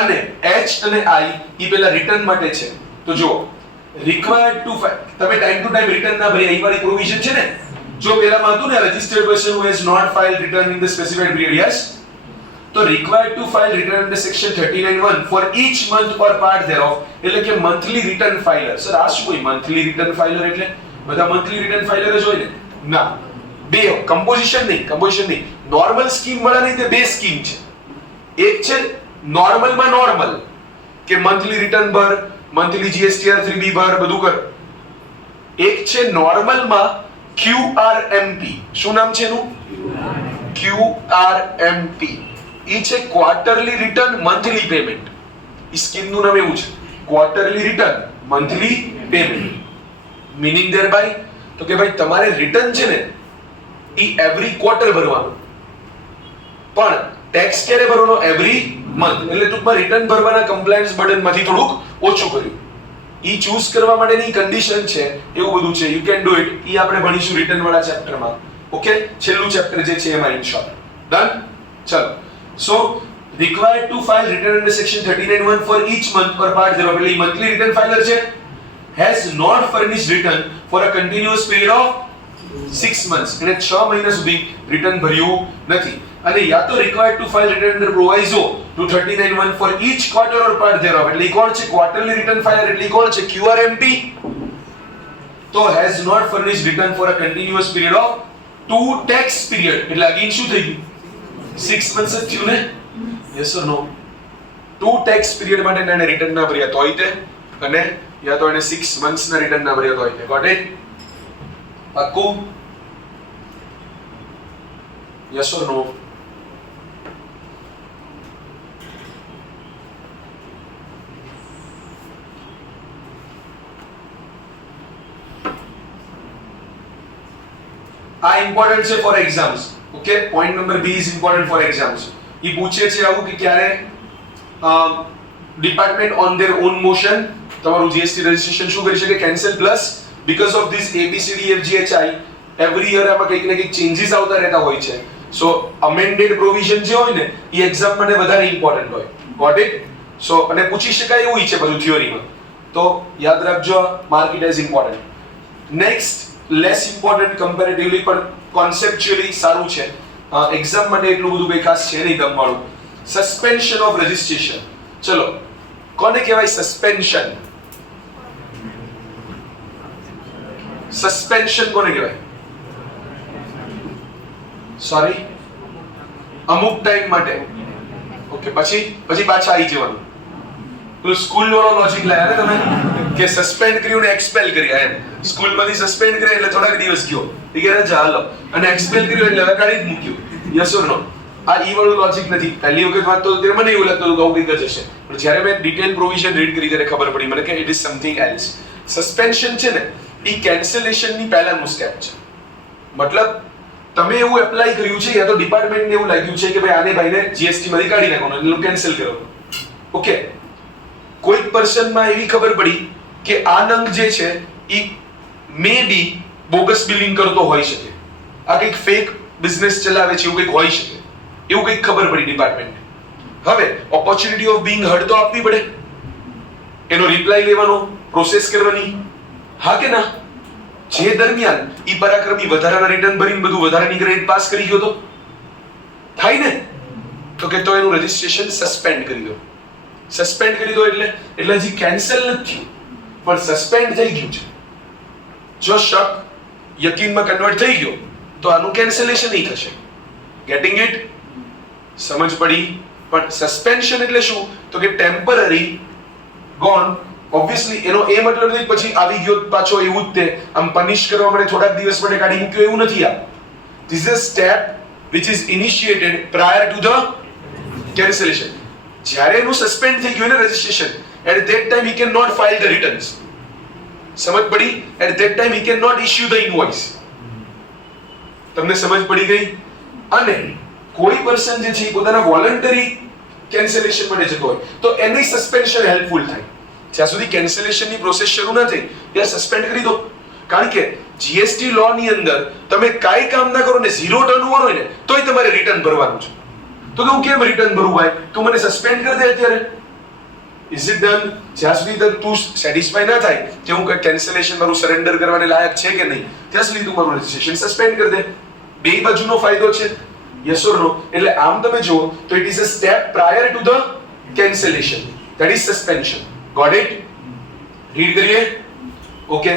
અને H અને I ઈ પેલા રિટર્ન માટે છે. તો જો required to તમે ટાઈમ ટુ ટાઈમ રિટર્ન ના ભર્યા એ વાળી પ્રોવિઝન છે ને. જો પેલામાં હતું ને registered person who has not filed return in the specified period. Yes, તો required to file return under section 39(1) for each month or part thereof એટલે કે મંથલી રિટર્ન ફાઇલર. સર આ શું હોય મંથલી રિટર્ન ફાઇલર? એટલે બધા મંથલી રિટર્ન ફાઇલર જ હોય ને? ના, બે કમ્પોઝિશન નહીં. નોર્મલ સ્કીમ વાળા નહીં, તે બે સ્કીમ છે. એક છે નોર્મલમાં નોર્મલ કે મંથલી રિટર્ન ભર, મંથલી GSTR 3B ભર, બધું કર. એક છે નોર્મલમાં QRMP. શું નામ છે એનું? QRMP. ઈ છે ક્વાર્ટરલી રિટર્ન મંથલી પેમેન્ટ. ઈ સ્કીમનું નામ એવું છે, quarterly return monthly payment. Meaning thereby તો કે ભાઈ તમારે રિટર્ન છે ને ઈ એવરી ક્વાર્ટર ભરવાનું, પણ ટેક્સ ક્યારે ભરવાનો? Every month. એટલે ટૂંકમાં રિટર્ન ભરવાના કમ્પ્લાયન્સ બર્ડનમાંથી થોડુંક ઓછું કર્યું. ઈ ચૂઝ કરવા માટેની કન્ડિશન છે, એવું બધું છે. You can do it. ઈ આપણે ભણીશું રિટર્ન વાળા ચેપ્ટરમાં. ઓકે, છેલ્લું ચેપ્ટર જે છે એમાં ઇન શોર્ટ. ડન. ચલો. So required to file return under section 39(1) for each month or part thereof એટલે monthly return filer છે, has not furnished return for a continuous period of 6 months. એટલે 6 મહિના સુધી રિટર્ન ભર્યું નથી. અને યા તો required to file return under proviso to 39(1) for each quarter or part thereof એટલે ઈ કોણ છે? ક્વાર્ટરલી રિટર્ન ફાઇલર એટલે ઈ કોણ છે? QRMP. તો has not furnished return for a continuous period of 2 tax period એટલે અગેન શું થઈ ગયું? 6 months જ થયું ને? Yes or no? 2 tax period માટે એને રિટર્ન ના ભર્યા તોય તે, અને યા તો એને 6 months ના રિટર્ન ના ભર્યા તોય તે. Got it? પાક્કું? Yes or no? આ ઇમ્પોર્ટન્ટ છે for exams. Okay, point number B is important for exams. એ પૂછે છે આવું કે ક્યારે department on their own motion તમારું જીએસટી રજિસ્ટ્રેશન શું કરી શકે cancel plus because of this ABCDFGHI every year આમાં કંઈક ને કંઈક ચેન્જીસ આવતા રહેતા હોય છે સો અમેન્ડેડ પ્રોવિઝન જે હોય ને એ એક્ઝામ માટે વધારે ઇમ્પોર્ટન્ટ હોય ગોટ ઇટ સો અને પૂછી શકાય એવું છે બધું થિયોરીમાં તો યાદ રાખજો mark it as important next less important comparatively પણ કોન્સેપ્ચ્યુઅલી સારું છે એક્ઝામ માટે એટલું બધું કંઈ ખાસ છે નહીં ગમવાળું સસ્પેન્શન ઓફ રજિસ્ટ્રેશન ચલો કોને કહેવાય સસ્પેન્શન સસ્પેન્શન કોને કહેવાય સોરી અમુક ટાઈમ માટે ઓકે પછી પાછા આવી જવાનું તો સ્કૂલ વાળો લોજિક લાયા ને તમે કે સસ્પેન્ડ કર્યું ને એક્સપેલ કર્યા એમ સ્કૂલમાંથી સસ્પેન્ડ કર્યા એટલે થોડાક દિવસ ગયો ઠીક છે રજા હાલો અને એક્સપેલ કર્યું એટલે હવે કાઢી જ મૂક્યું યસ ઓર નો આ ઈ વાળું લોજિક નથી પહેલી વખત વાત તો ત્યારે મને એવું લાગતું હતું કે આવું કંઈક જ હશે પણ જ્યારે મેં ડિટેલ પ્રોવિઝન રીડ કરી ત્યારે ખબર પડી મને કે it is something else suspension છે ને એ કેન્સલેશનની પહેલાનું સ્ટેપ છે મતલબ તમે એવું એપ્લાય કર્યું છે યા તો ડિપાર્ટમેન્ટને એવું લાગ્યું છે કે ભાઈ આને ભાઈને જીએસટી માંથી કાઢી નાખવાનું એટલે કેન્સલ કરો ઓકે કોઈક પર્સનમાં એવી ખબર પડી કે આ નંગ જે છે એ મે બી બોગસ બિલિંગ કરતો હોઈ શકે આ કંઈક ફેક બિઝનેસ ચલાવે છે એવું કંઈક હોઈ શકે એવું કંઈક ખબર પડી ડિપાર્ટમેન્ટ હવે ઓપોર્ચ્યુનિટી ઓફ બીઇંગ હર્ડ તો આપવી પડે એનો રિપ્લાય લેવાનો પ્રોસેસ કરવાની હા કે ના જે દરમિયાન ઈ પરાક્રમી વધારાના રિટર્ન ભરીને બધું વધારાની ગ્રેડ પાસ કરી ગયો તો થાય ને તો કે તો એનું રજિસ્ટ્રેશન સસ્પેન્ડ કરી દો સસ્પેન્ડ કરી દો એટલે હજી કેન્સલ નથી થયું પણ સસ્પેન્ડ થઈ ગયું છે જો શક યકીનમાં કન્વર્ટ થઈ ગયો તો આનું કેન્સલેશન નહીં થશે ગેટિંગ ઇટ સમજ પડી પણ સસ્પેન્શન એટલે શું તો કે ટેમ્પરરી ગોન ઓબ્વિયસલી એનો એ મતલબ નથી પછી આવી ગયો પાછો એવું જ તે આમ પનિશ કરવા માટે થોડાક દિવસ માટે કાઢી મૂક્યો એવું નથી આ this is a step which is initiated prior to the cancellation જ્યારે એનું સસ્પેન્ડ થઈ ગયું ને registration at that time he cannot file the returns સમજ પડી at that time he cannot issue the invoice તમને સમજ પડી ગઈ અને કોઈ પર્સન જે છે પોતાના વોલન્ટરી કેન્સલેશન માટે જતો હોય તો એની સસ્પેન્શન હેલ્પફુલ થાય જ્યાં સુધી કેન્સલેશનની પ્રોસેસ શરૂ ન થઈ ત્યાં સસ્પેન્ડ કરી દો કારણ કે જીએસટી લો ની અંદર તમે કાઈ કામ ના કરો ને ઝીરો ટર્નઓવર હોય ને તોય તમારે રિટર્ન ભરવાનું છે તો કે હું કેમ રિટર્ન ભરું ભાઈ તું મને સસ્પેન્ડ કરી દે અત્યારે ઇઝ ઇટ ડન જ્યાં સુધી તું સેટિસ્ફાઈ ના થાય કે હું કેન્સલેશન મારું સરેન્ડર કરવાને લાયક છે કે નહીં ત્યાં સુધી તું મારું રજિસ્ટ્રેશન સસ્પેન્ડ કરી દે બે બાજુનો ફાયદો છે યસ ઓર નો એટલે આમ તમે જુઓ તો it is a step prior to the cancellation that is suspension got it read કરીએ okay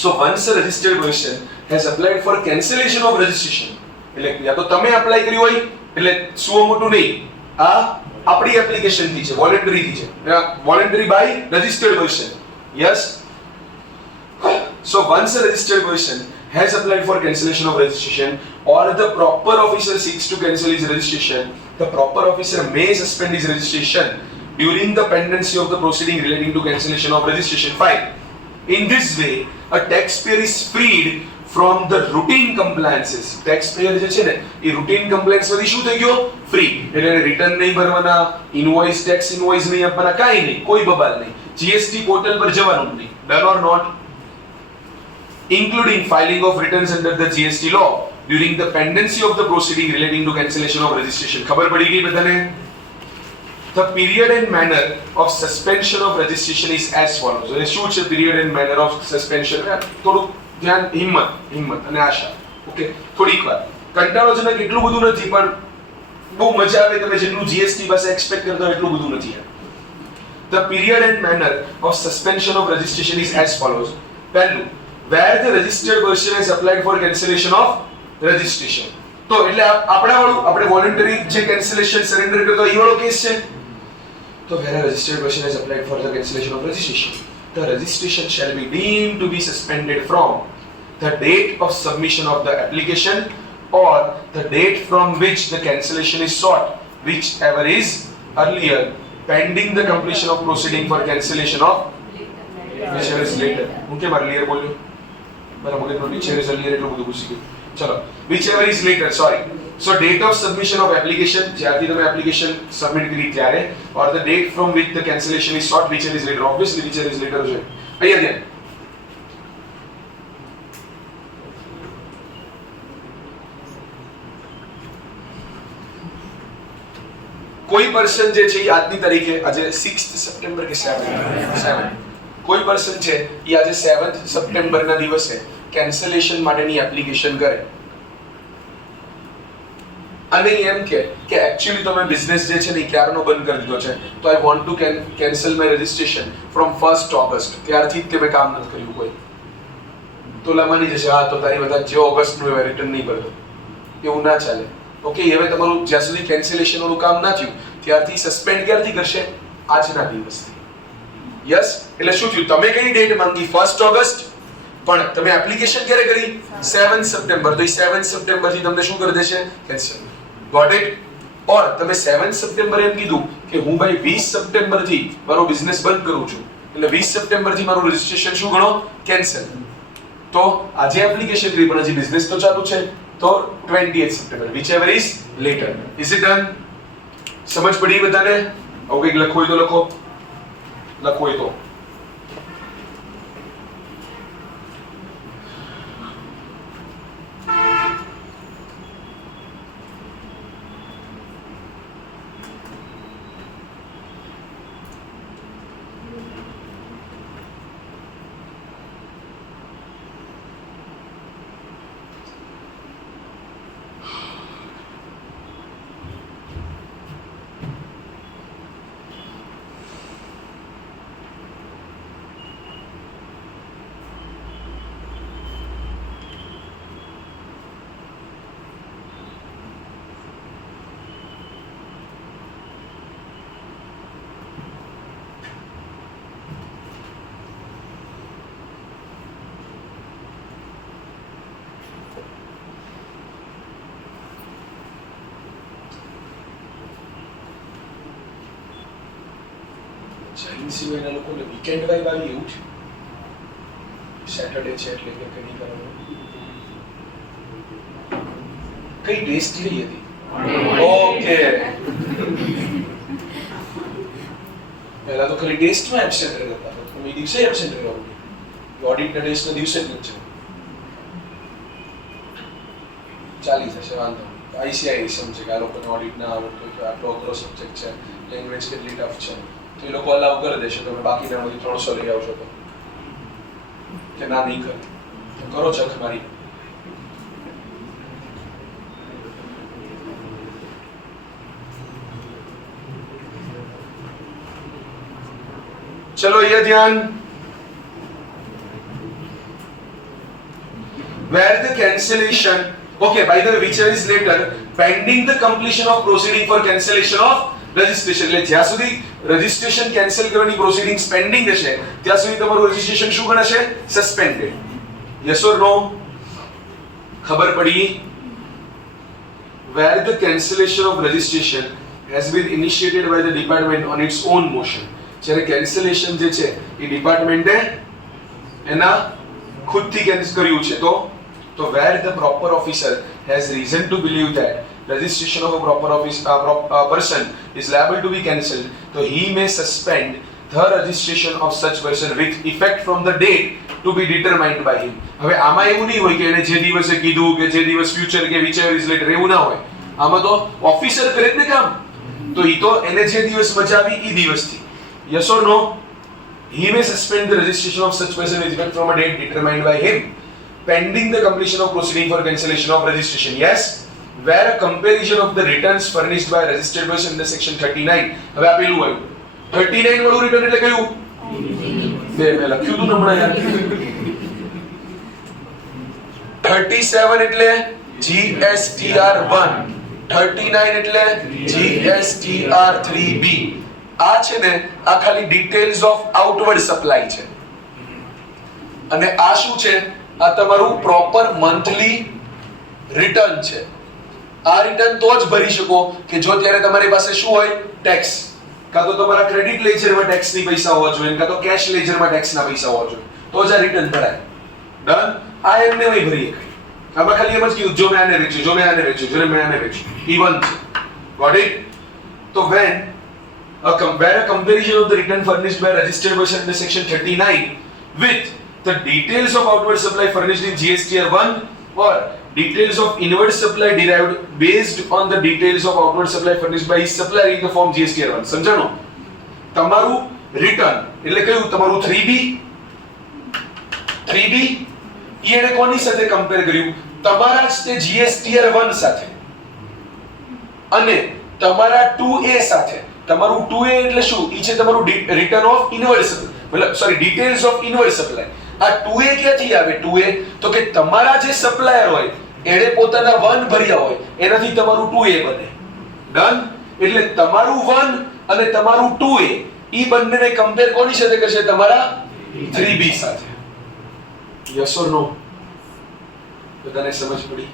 so once a registered person has applied for cancellation of registration એટલે યા તો તમે એપ્લાય કર્યું હોય એટલે સુઓ મોટું નહીં આ આપણી એપ્લિકેશન થી છે વોલન્ટરી થી છે voluntary by registered person yes so once a registered person has applied for cancellation of registration or the proper officer seeks to cancel his registration the proper officer may suspend his registration during the pendency of the proceeding relating to cancellation of registration file in this way a taxpayer is freed from the routine compliances taxpayer જે છે ને એ routine compliance માંથી શું થઈ ગયો free એટલે return નહીં ભરવાના ઇનવોઇસ ટેક્સ ઇનવોઇસ નહીં આપવાના કાઈ નહીં કોઈ બબાલ નહીં જીએસટી પોર્ટલ પર જવાનું નહીં done or not including filing of returns under the GST law during the pendency of the proceeding relating to cancellation of registration ખબર પડી ગઈ બધાને The period and manner of suspension of registration is as follows. શું છે period and manner of suspension? થોડું ધ્યાન હિંમત અને આશા. ઓકે થોડીક વાર કંટાળોજનક એટલું બધું નથી પણ બહુ મજા આવે તમે જેટલું જીએસટી પાસે એક્સપેક્ટ કરતા હોય એટલું બધું નથી. The period and manner of suspension of registration is as follows. પહેલું, where the registered person has applied for cancellation of registration. તો એટલે આપણે વોલન્ટરી જે કેન્સલેશન સરેન્ડર કરતો એ વાળો કેસ છે. So where a registered person has applied for the cancellation of registration, the registration shall be deemed to be suspended from the date of submission of the application or the date from which the cancellation is sought, whichever is earlier, pending the completion of proceeding for cancellation of whichever is later. હું કેમ earlier બોલ્યો? મારા મગજમાં whichever is earlier એટલું બધું ઘૂસી ગયું. ચલો whichever is later, sorry. So date of submission of application, જ્યારથી તમે application submit કરી ત્યારે, or the date from which the cancellation is sought, whichever is later. Obviously whichever is later છે. અહીંયા ધ્યાન. કોઈ પર્સન જે છે એ આજની તારીખે આજે 6th સપ્ટેમ્બર કે 7 કોઈ પર્સન છે એ આજે 7th સપ્ટેમ્બરના દિવસે કેન્સલેશન માટેની એપ્લિકેશન કરે અને એમ કે એકચ્યુઅલી તમે બિઝનેસ જે છે ને ક્યારનો બંધ કરી દીધો છે, તો I want to cancel my registration from 1st August, ત્યારથી જ તમે કામ નથી કર્યું કોઈ, તો લામાની જશે હા તો તારી બધા જે ઓગસ્ટનું હવે રિટર્ન નહીં ભરતો, એવું ના ચાલે. ઓકે, હવે તમારું જ્યાં સુધી કેન્સલેશન વાળું કામ ના થયું ત્યારથી સસ્પેન્ડ ક્યારથી કરશે? આજના દિવસથી. યસ, એટલે શું થયું, તમે કઈ ડેટ માંગી 1st ઓગસ્ટ, પણ તમે એપ્લિકેશન ક્યારે કરી? 7 સપ્ટેમ્બર, તો 7 સપ્ટેમ્બર થી તમને શું કરી દેશે? કેન્સલ. Got it? ઓર તમે 7 સપ્ટેમ્બર એમ કીધું કે હું ભાઈ 20 સપ્ટેમ્બર થી મારો બિઝનેસ બંધ કરું છું, એટલે 20 સપ્ટેમ્બર થી મારું રજિસ્ટ્રેશન શું ગણો? કેન્સલ. તો આજે એપ્લિકેશન કરી પણ હજી બિઝનેસ તો ચાલુ છે, તો 28 September, whichever is later. Is it done? સમજ પડી બધાને? આવું કંઈક લખવું હોય તો લખવું હોય તો. જૈન સિવાયના લોકોને વીકેન્ડ વાઇબ આવી એવું છે, સેટરડે છે એટલે કે કઈ કરવાનું. કઈ ટેસ્ટ લઈ હતી? ઓકે, પહેલા તો ખાલી ટેસ્ટમાં એબ્સેન્ટ રહેતા હતા, તમે દિવસે એબ્સેન્ટ રહેવું, ઓડિટના ટેસ્ટના દિવસે જ નથી. ચાલી જશે, વાંધો નહીં. આઈસીઆઈ સમજે કે આ લોકોને ઓડિટ ના આવડતું, આટલો અઘરો સબ્જેક્ટ છે, લેંગ્વેજ કેટલી ટફ છે, તો એ લોકો અલાઉ કરી દેશે. તમે બાકીના બધી 300 લઈ આવશો તો કે ના નહીં કરે, તો કરો ચક મારી. ચલો અહીંયા ધ્યાન. where the cancellation, okay, by the way, whichever is later, pending the completion of proceeding for cancellation of registration. એટલે જ્યાં સુધી રજિસ્ટ્રેશન કેન્સલ કરવાની પ્રોસિડિંગ્સ પેન્ડિંગ હશે ત્યાં સુધી તમારું રજિસ્ટ્રેશન શું ગણાશે? સસ્પેન્ડેડ. Yes or no? ખબર પડી? where the cancellation of registration has been initiated by the department on its own motion. જ્યારે કેન્સલેશન જે છે એ ડિપાર્ટમેન્ટે એના ખુદથી કેન્સલ કર્યું છે, તો where the proper officer has reason to believe that registration of a proper office person is liable to be cancelled, so he may suspend the registration of such person with effect from the date to be determined by him. હવે આમાં એવું નહીં હોય કે એને જે દિવસે કીધું કે જે દિવસ ફ્યુચર કે whichever is later, એવું ના હોય. આમાં તો ઓફિસર કરે જ ને કામ, તો ઈ તો એને જે દિવસ મચાવી ઈ દિવસથી. yes or no? He may suspend the registration of such person with effect from a date determined by him pending the completion of proceeding for cancellation of registration. Yes, where a comparison of the returns furnished by a registered person in the section 39. હવે આ પેલું આવ્યું 39 વાળું return એટલે કયું? બે મેં લખ્યું હતું હમણાં યાર. 37 એટલે GSTR1, 39 એટલે GSTR3B. આ છે ને આ ખાલી ડિટેલ્સ ઓફ આઉટવર્ડ સપ્લાય છે, અને આ શું છે? આ તમારું પ્રોપર મંથલી રિટર્ન છે. આ રિટર્ન તો જ ભરી શકો કે જો ત્યારે તમારી પાસે શું હોય? ટેક્સ. કાં તો તમારા ક્રેડિટ લેજરમાં ટેક્સની પૈસા હોવા જોઈએ, કાં તો કેશ લેજરમાં ટેક્સના પૈસા હોવા જોઈએ, તો જ આ રિટર્ન ભરાય. ડન? આ એમને નહીં ભરી શકાય. આમાં ખાલી એમ જ કીધું જો મેં આને વેચ્યું, જો મેં આને વેચ્યું, જો મેં આને વેચ્યું, E1 છે. Got it? તો when a comparison of the return furnished by registered person in section 39 with the details of outward supply furnished in GSTR 1 or details of inward supply derived based on the details of outward supply furnished by each supplier in the form GSTR 1. સમજાણો? તમારું return એટલે કયું તમારું 3B એને કોની સાથે compare કર્યું? તમારા જ તે GSTR 1 સાથે અને તમારા 2A સાથે. તમારું 2A એટલે શું? ઈ છે તમારું રિટર્ન ઓફ ઇનવર્ડ સપ્લાય, મતલબ sorry details of inward supply. આ 2A ક્યાંથી આવે? 2A તો કે તમારા જે સપ્લાયર હોય એણે પોતાના 1 ભર્યા હોય એનાથી તમારું 2A બને. ડન? એટલે તમારું 1 અને તમારું 2A ઈ બંનેને કમ્પેર કોની સાથે કરશે? તમારા 3B સાથે. યસ ઓર નો? બધાને સમજ પડી?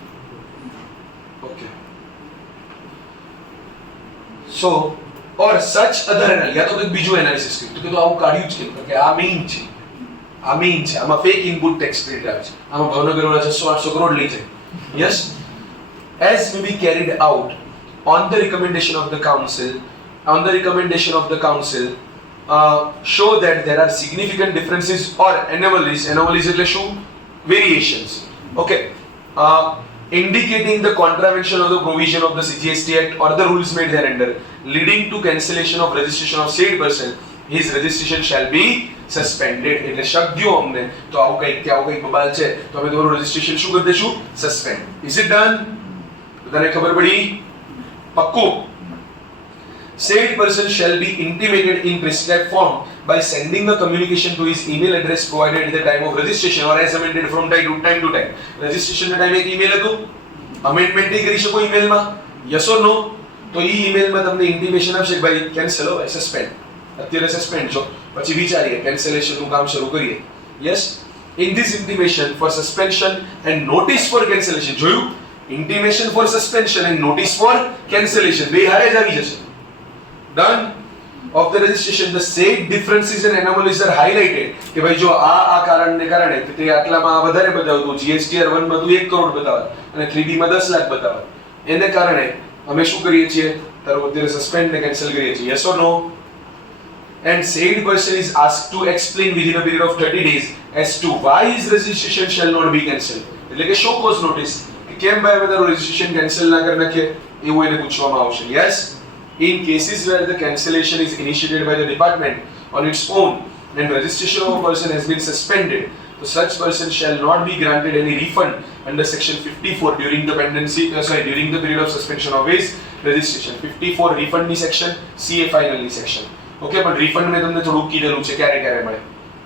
Okay. So or such other analysis, યા તો કંઈક બીજું એનાલિસિસ કર્યું તો આવું કાઢ્યું જ કેમ? કે આ મેઇન છે, આમાં ફેક ઇનપુટ ટેક્સ ક્રેડિટ આવે છે, આમાં ભાવનગર વાળા 600-800 કરોડ લઈ જાય. Yes, as may be carried out on the recommendation of the council show that there are significant differences or anomalies એટલે શું? Variations, okay, indicating the contravention of the provision of the GST Act or the rules made thereunder, leading to cancellation of registration of said person, his registration shall be suspended. એટલે શબ્દો અમને તો આવું કંઈક બબાલ છે તો અમે તમારું રજિસ્ટ્રેશન શું કરી દેશું? સસ્પેન્ડ. Is it done? બધાને ખબર પડી? પક્કું? Said person shall be intimated in prescribed form by sending a communication to his email address provided at the time of registration or as amended from time to time. Registration ના ટાઈમે એક email હતું, amendment નહીં કરી શકો ઈમેલમાં? Yes or નો? તો ઈ ઈમેલમાં તમને intimation આપશે કે ભાઈ કેન્સલ હોય, સસ્પેન્ડ, અત્યારે સસ્પેન્ડ છો, પછી વિચારીએ કેન્સલેશનનું કામ શરૂ કરીએ. Yes, in this intimation for suspension and notice for cancellation, જોયું? intimation for suspension and notice for cancellation બે હારે જ આવી જશે. Done. Of the registration, the said differences and anomalies are highlighted. કે ભાઈ જો આ કારણને કારણે તે આટલામાં વધારે બતાવતું, GSTR 1 માં તું 1 કરોડ બતાવે અને 3B માં 10 લાખ બતાવે, એને કારણે અમે શું કરીએ છીએ? તારો અત્યારે સસ્પેન્ડ ને કેન્સલ કરીએ છીએ. Yes or no? And said person is asked to explain within a period of 30 days as to why his registration shall not be cancelled. એટલે કે show cause notice કે કેમ ભાઈ અમે તારું રજિસ્ટ્રેશન કેન્સલ ના કરી નાખીએ એવું એને પૂછવામાં આવશે. Yes, in cases where the cancellation is initiated by the department on its own and registration of a person has been suspended, so such person shall not be granted any refund under section 54 during the period of suspension of his registration. 54 refund ની section, CA final ની section. Okay, પણ refund મેં તમને થોડું કીધેલું છે ક્યારે મળે.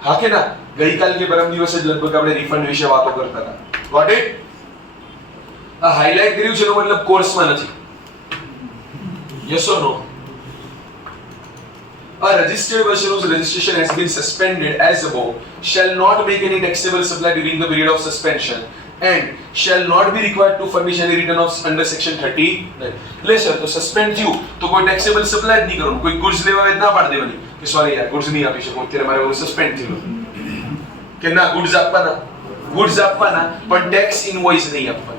હા કે ના? ગઈકાલ કે પરમ દિવસે જ લગભગ આપણે રિફંડ વિશે વાતો કરતા હતા. Got it? આ હાઇલાઇટ કર્યું છે એનો મતલબ કોર્સમાં નથી. Yes or no? A registered person whose registration has been suspended as above shall not make any taxable supply during the period of suspension and shall not be required to furnish any return of under section 39. ले sir तो suspend થયું તો કોઈ taxable supply જ નહીં કરવાનું, કોઈ goods લેવા હોય ના પાડી દેવાની કે સોરી યાર goods નહીં આપી શકું અત્યારે મારે સસ્પેન્ડ થયું કે ના goods આપવાના પણ tax invoice નહીં આપવાનું.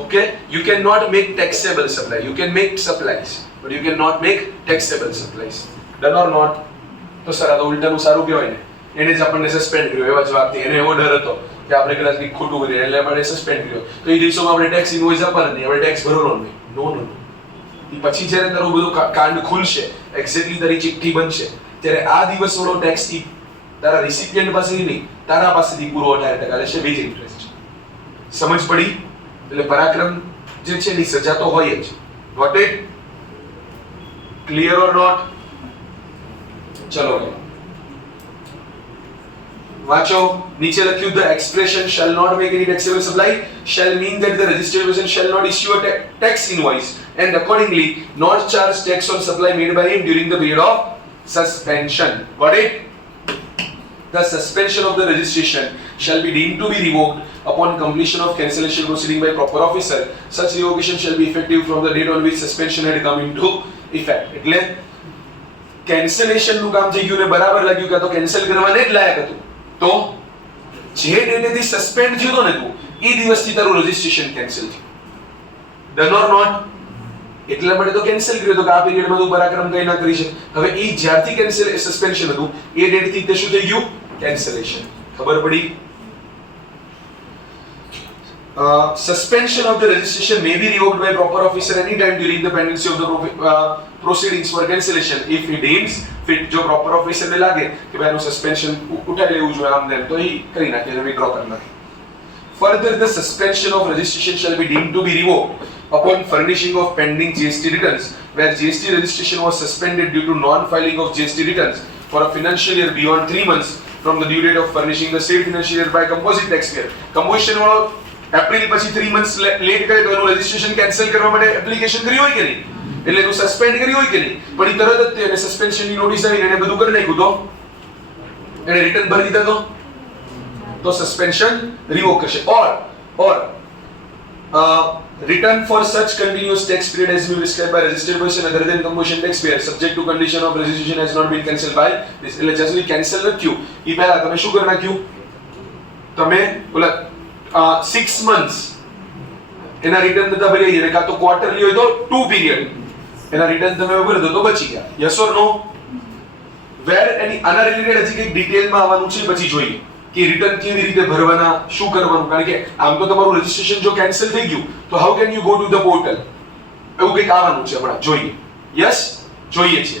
Okay, you cannot make taxable supply. You can make supplies, but you cannot make taxable supplies. Done or not? તો સર આ તો ઉલટાનું સારું કહેવાય ને, એને જ આપણને સસ્પેન્ડ કર્યો એવા જવાબથી. એને એવો ડર હતો કે આપણે કદાચ કંઈક ખોટું કરીએ એટલે આપણે સસ્પેન્ડ કર્યો તો એ દિવસોમાં આપણે ટેક્સ ઇન્વોઇસ આપવાના નહીં, આપણે ટેક્સ ભરવાનો નહીં. નો. એ પછી જ્યારે તારું બધું કાંડ ખુલશે, એક્ઝેક્ટલી તારી ચિઠ્ઠી બનશે, ત્યારે આ દિવસોનો ટેક્સ તારા રિસિપિયન્ટ પાસેથી નહીં, તારા પાસેથી પૂરો 18% લેશે વિથ ઇન્ટરેસ્ટ. સમજ પડી? એટલે પરાક્રમ જે છે એની સજા તો હોય જ. Got it? Clear or not? ચલો વાંચો. નીચે લખ્યું the expression shall not make any taxable supply shall mean that the registered person shall not issue a tax invoice and accordingly not charge tax on supply made by him during the period of suspension. Got it? The suspension of the registration shall be deemed to be revoked upon completion of cancellation proceeding by proper officer. Such revocation shall be effective from the date on which suspension had come into effect. એટલે cancellation નું કામ થઈ ગયું ને બરાબર લાગ્યું કે તો કેન્સલ કરવાને જ લાયક હતું, તો જે ડેટેથી સસ્પેન્ડ થયો તો ને તું એ દિવસથી તારું રજિસ્ટ્રેશન કેન્સલ થયું. Done or not? એટલા માટે તો કેન્સલ કર્યો તો કે આ પીરિયડમાં તું પરાક્રમ કઈ ના કરી શકે. હવે એ જ્યારથી કેન્સલ સસ્પેન્શન હતું એ ડેટ થી તે શું થઈ ગયું? કેન્સલેશન. ખબર પડી? Suspension of the registration may be revoked by proper officer any time during the pendency of the proceedings for cancellation if he deems fit. જો proper officer ને લાગે કે ભાઈ આનું સસ્પેન્શન ઉઠાવી લેવું જોઈએ આમ તેમ તો એ કરી નાખે, વિથડ્રો કરી નાખે. Further, the suspension of registration shall be deemed to be revoked upon furnishing of pending GST returns where GST registration was suspended due to non-filing of GST returns for a financial year beyond 3 months from the due date of furnishing the state financial year by composite taxpayer. Composition વાળો April પછી 3 months late કરે તો એનું registration cancel કરવા માટે application કરી હોય કે નહીં, એટલે એનું સસ્પેન્ડ કરી હોય કે નહીં, પણ એ તરત જ તેને સસ્પેન્શનની નોટિસ આવીને એને બધું કરી નાખ્યું તો એને રિટર્ન ભરી દીધા તો સસ્પેન્શન રિવોક કરશે. or return for such continuous tax period has been prescribed by registered person other than composition taxpayer subject to condition of registration has not been cancelled by this. એટલે જસ્ટલી cancel ન થયું એ પહેલા તમે શું કરી નાખ્યું? તમે ઓલા 6 months એના રિટર્ન નતા ભરી ગયા, કાં તો ક્વાર્ટરલી હોય તો 2 પીરિયડ એના રિટર્ન તમે ભરી દો તો બચી ગયા. યસ ઓર નો? વેર એની આના રિલેટેડ હજી કંઈક ડિટેલમાં આવવાનું છે, પછી જોઈએ કે રિટર્ન કેવી રીતે ભરવાના, શું કરવાનું. કારણ કે આમ તો તમારું રજિસ્ટ્રેશન જો કેન્સલ થઈ ગયું તો how can you go to the portal, એવું કંઈક આવવાનું છે હમણાં જોઈએ. યસ, જોઈએ છે.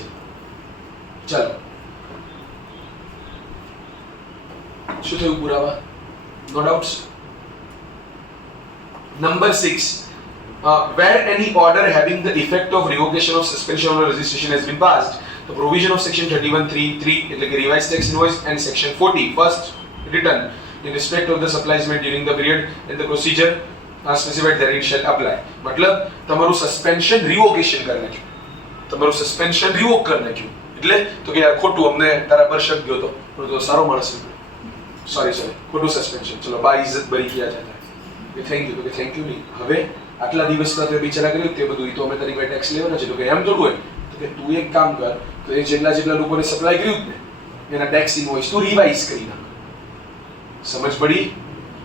ચાલો, શું થયું પુરાવા? નો doubts. Number 6, where any order having the effect of revocation of suspension or registration has been passed, the provision of section 31(3)(3) એટલે કે revised tax invoice and section 40 first return in respect of the supplies made during the period and the procedure are specified therein shall apply. મતલબ તમારું suspension રિવોકેશન કરી નાખ્યું, તમારું suspension revoke કરી નાખ્યું. એટલે તો કે યાર ખોટું અમને તારા પર શક ગયો તો સારો માણસ સોરી ખોટું સસ્પેન્શન, ચલો બા ઇજ્જત બરી ગયા જતા કે થેન્ક યુ, તો કે થેન્ક યુ નહીં, હવે આટલા દિવસમાં તો બિચારા કર્યું તે બધું, એ તો અમે તારી પાસે ટેક્સ લેવાના છે. તો કે એમ થોડું હોય, તો કે તું એક કામ કર, તો એ જેટલા લોકોને સપ્લાય કર્યું ને એના ટેક્સ ઇનવોઇસ તું રિવાઇઝ કરી નાખ. સમજ પડી?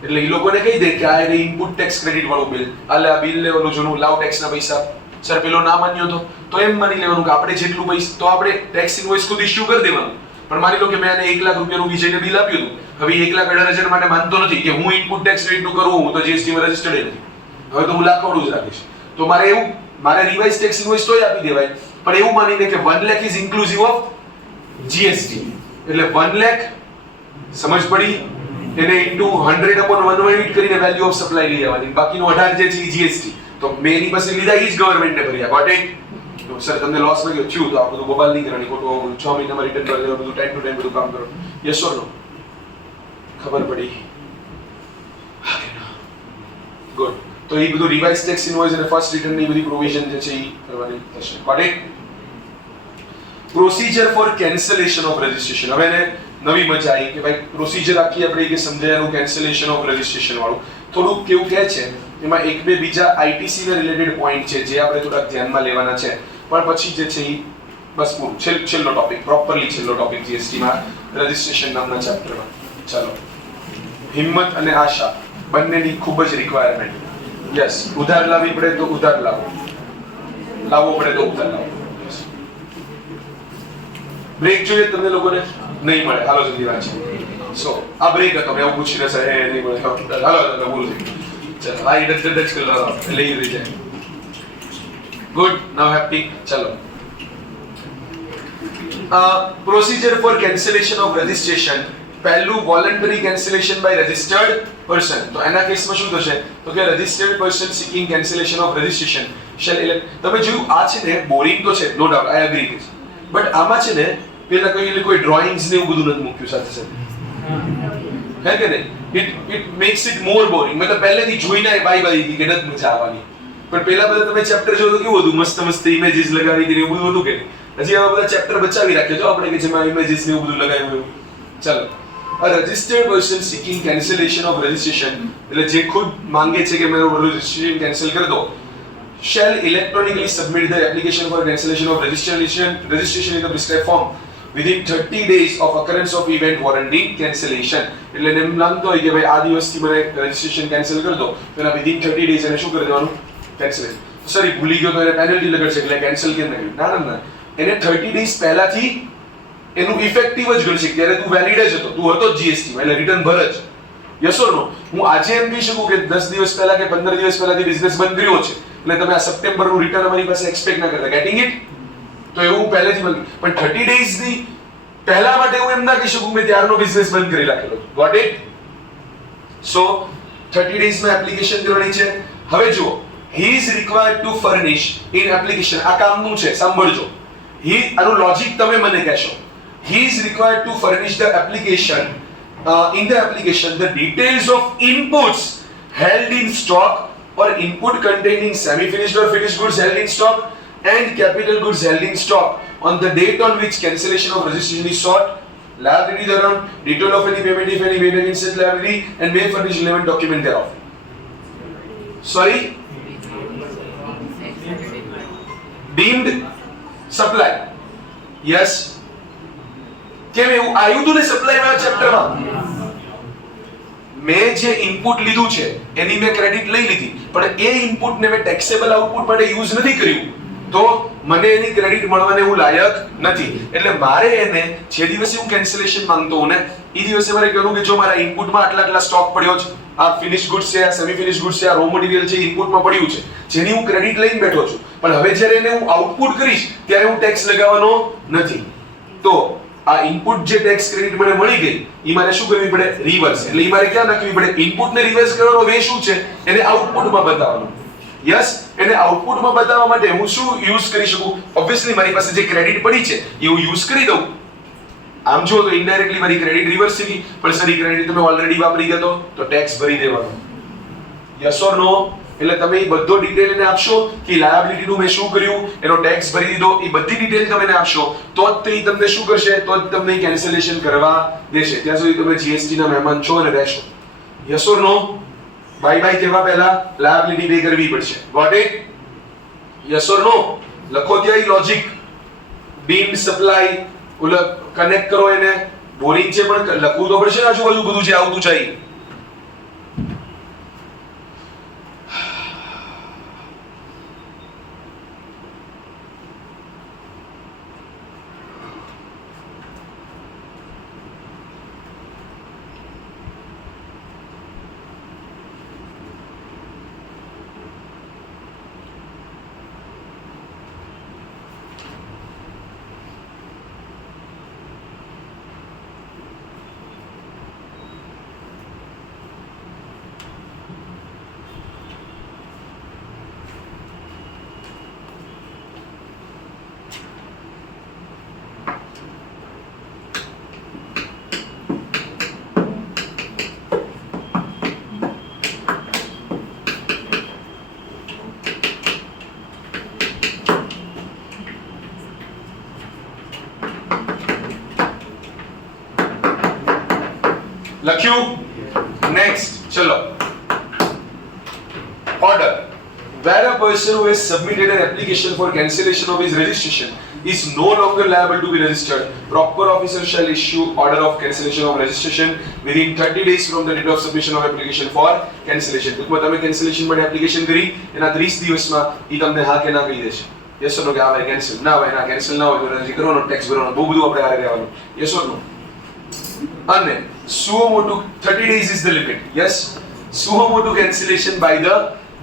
એટલે એ લોકોને કહી દે કે આ એને ઇનપુટ ટેક્સ ક્રેડિટ વાળું બિલ, આલે આ બિલ લેવાનું જૂનું લાવ ટેક્સના પૈસા, સર પેલો ના માન્યો તો એમ માની લેવાનું કે આપણે જેટલું પૈસા તો આપણે ટેક્સ ઇનવોઇસ ખુદ ઇશ્યુ કરી દેવાનું. પણ માની લો કે મેં આને 1 લાખ રૂપિયાનું વિજયને બિલ આપ્યું હતું, હવે 1,18,000 માટે માનતો નથી કે હું ઇનપુટ ટેક્સ ક્રેડિટનું કરું, હું તો જીએસટી માં રજિસ્ટર્ડ નથી, હવે તો હું લાખવાળું જ રાખીશ. તો મારે રિવાઇઝ ટેક્સ ઇનવોઇસ તોય આપી દેવાય, પણ એવું માનીને કે 1 lakh is inclusive of GST, એટલે 1 લાખ સમજ પડી, એને ઇન્ટુ 100/1 કરીને વેલ્યુ ઓફ સપ્લાય લઈ આવવાની, બાકીનો 18 જે છે એ જીએસટી. તો મેં એની પાસે લીધા એ જ ગવર્નમેન્ટને ભર્યા. Got it? તો સર તમને લોસ લાગ્યો થયું તો આ બધું મોબાઈલ નહીં કરવાની, ખોટું 6 મહિનામાં રિટર્ન કરી દેવાનું, બધું ટાઈમ ટુ ટાઈમ બધું કામ કરો. Yes or no? ખબર પડી? ગુડ. તો એ બધું રિવાઇઝ ટેક્સ ઇનવોઇસ અને ફર્સ્ટ રિટર્ન ની બધી પ્રોવિઝન જે છે એ કરવાની થશે. Got it? Procedure for cancellation of registration. હવે એને નવી મજા આવી કે ભાઈ પ્રોસીજર આખી આપણે કે સમજાયાનું કેન્સલેશન ઓફ રજિસ્ટ્રેશન વાળું થોડું કેવું કહે છે, એમાં એક બે બીજા આઈટીસી ના રિલેટેડ પોઈન્ટ છે જે આપણે થોડા ધ્યાનમાં લેવાના છે, પણ પછી જે છે એ બસ પૂરું. છેલ્લો ટોપિક, પ્રોપરલી છેલ્લો ટોપિક જીએસટી માં રજિસ્ટ્રેશન નામના ચેપ્ટરમાં. ચાલો, હિંમત અને આશા બંનેની ખૂબ જ રિક્વાયરમેન્ટ. યસ, ઉધાર લાવવી પડે તો ઉધાર લાવો, લાવવો પડે તો ઉધાર લાવો. બ્રેક જોઈએ તમને લોકોને? નહીં મળે, હાલો જલ્દી વાત છે. સો આ બ્રેક હતો, મેં એવું પૂછીને સર નહીં મળે, હાલો બોલું છું. ચલો આ ડચ કરી લો, લઈ રહી જાય. Good, now happy. ચલો, procedure for cancellation of registration. પહેલું voluntary cancellation by registered person. તો એના કેસમાં શું થશે? તો કે registered person seeking cancellation of registration shall elect. તમે જોયું આ છે ને બોરિંગ તો છે, no doubt, I agree with, but આમાં છે ને પેલા કોઈ ડ્રોઈંગ્સ ને એવું બધું નથી મૂક્યું સાથે સાથે, હે કે નહીં? It max it more boring. મતલબ પહેલેથી જોઈને બાય બાય કે નથી મજા આવવાની, પણ પેલા બધા તમે ચેપ્ટર જો તો કેવું હતું, મસ્ત મસ્ત ઇમેજીસ લગાવી દીધી, એવું બધું હતું કે હજી આવા બધા ચેપ્ટર બચાવી રાખ્યો છો આપણે કે જેમાં ઇમેજીસ ને એવું બધું લગાવ્યું એવું. ચાલો, a registered person seeking cancellation of registration, એટલે જે ખુદ માંગે છે કે મેરું રજિસ્ટ્રેશન કેન્સલ કરી દો, shall electronically submit the application for cancellation of registration in the prescribed form within 30 days of occurrence of event warranting cancellation. એટલે એમ લાગતો હોય કે ભાઈ આ દિવસથી મને રજીસ્ટ્રેશન કેન્સલ કરી દો, તો એના within 30 days એને શું કરી દેવાનું? કેન્સલેશન. સોરી, ભૂલી ગયો તો એને પેનલ્ટી લગાડશે એટલે કેન્સલ કેમ નહીં? ના, એને 30 days પહેલાથી એનું ઇફેક્ટિવ જ ગણશે. ત્યારે તું વેલિડ જ હતો, તું હતો જીએસટી માં, એટલે રિટર્ન ભર જ. યસ ઓર નો? હું આજે એમ કહી શકું કે 10 દિવસ પહેલા કે 15 દિવસ પહેલાથી બિઝનેસ બંધ કર્યો છે, એટલે તમે આ સપ્ટેમ્બર નું રિટર્ન અમારી પાસે એક્સપેક્ટ ના કરતા. Getting it? તો એવું પહેલેથી બંધ, પણ 30 ડેઝ ની પહેલા માટે હું એમ ના કહી શકું મેં ત્યારનો બિઝનેસ બંધ કરી રાખેલો. Got it? સો 30 ડેઝ માં એપ્લિકેશન કરવાની છે. હવે જુઓ, he is required to furnish in application. આ કામનું છે, સાંભળજો. આનું લોજિક તમે મને કહેશો. He is required to furnish the application in the application the details of inputs held in stock or input containing semi-finished or finished goods held in stock and capital goods held in stock on the date on which cancellation of registration is sought. Liability thereon, detail of any payment if any made against such liability, and may furnish relevant document thereof. Sorry? Deemed supply. Yes. કેમ એવું આવ્યું હતું ને supply વાળા ચેપ્ટરમાં? મેં જે input લીધું છે એની મેં ક્રેડિટ લઈ લીધી, પણ એ ઇનપુટને મેં ટેક્સેબલ આઉટપુટ માટે યુઝ નથી કર્યું, તો મને એની ક્રેડિટ મળવાને હું લાયક નથી. એટલે મારે એને જે દિવસે હું કેન્સલેશન માંગતો હું ને એ દિવસે મારે કહેવું કે જો મારા ઇનપુટમાં આટલા સ્ટોક પડ્યો છે, આ ફિનિશ ગુડ્સ છે, આ સેમી ફિનિશ ગુડ્સ છે, આ રો મટીરીયલ છે, ઇનપુટમાં પડ્યું છે, જેની હું ક્રેડિટ લઈને બેઠો છું, પણ હવે જ્યારે એને હું આઉટપુટ કરીશ ત્યારે હું ટેક્સ લગાવવાનો નથી. તો આ ઇનપુટ જે ટેક્સ ક્રેડિટ મને મળી ગઈ એ મારે શું કરવી પડે? રિવર્સ. એટલે એ મારે ક્યાં નાખવી પડે? ઇનપુટને રિવર્સ કરવાનો વે શું છે? એને આઉટપુટમાં બતાવવાનું. યસ, એને આઉટપુટમાં બતાવવા માટે હું શું યુઝ કરી શકું? ઓબ્વિયસલી મારી પાસે જે ક્રેડિટ પડી છે એ હું યુઝ કરી દઉં. આમ જો તો ઇનડાયરેક્ટલી મારી ક્રેડિટ રિવર્સ થઈ ગઈ, પણ સર એ ક્રેડિટ તમે ઓલરેડી વાપરી ગયા તો ટેક્સ ભરી દેવાનો. Yes or no? એટલે તમે એ બધો ડિટેલ એને આપશો કે લાયબિલિટી નું મેં શું કર્યું, એનો ટેક્સ ભરી દીધો, એ બધી ડિટેલ તમે એને આપશો તો જ તે તમને શું કરશે? તો જ તમને કેન્સલેશન કરવા દેશે. ત્યાં સુધી તમે જીએસટી ના મહેમાન છો અને રહેશો. Yes or no? Bye bye કહેવા પહેલા લાયબિલિટી પે કરવી પડશે. Got it? Yes or no? લખો ત્યાં લોજિક. ડીમ્ડ સપ્લાય ઓલા કનેક્ટ કરો એને. બોરિંગ છે પણ લખવું તો પડશે ને આજુબાજુ બધું જે આવતું જાય. લખ્યું? નેક્સ્ટ ચલો. Order. Where a person who has submitted an application for cancellation of his registration is no longer liable to be registered, proper officer shall issue order of cancellation of registration within 30 days from the date of submission of application for cancellation. ટૂંકમાં તમે cancellation માટે application કરી એના 30 દિવસમાં એ તમને હા કે ના કહી દેશે. યસ ઓર નો? કે આ ભાઈ કેન્સલ ના હોય, ના કેન્સલ ના હોય તો રજી કરવાનો, ટેક્સ ભરવાનો, બહુ બધું આપણે હારે રહેવાનું. યસ ઓર નો? અને suo motu 30 days is the limit. Yes, suo motu cancellation by the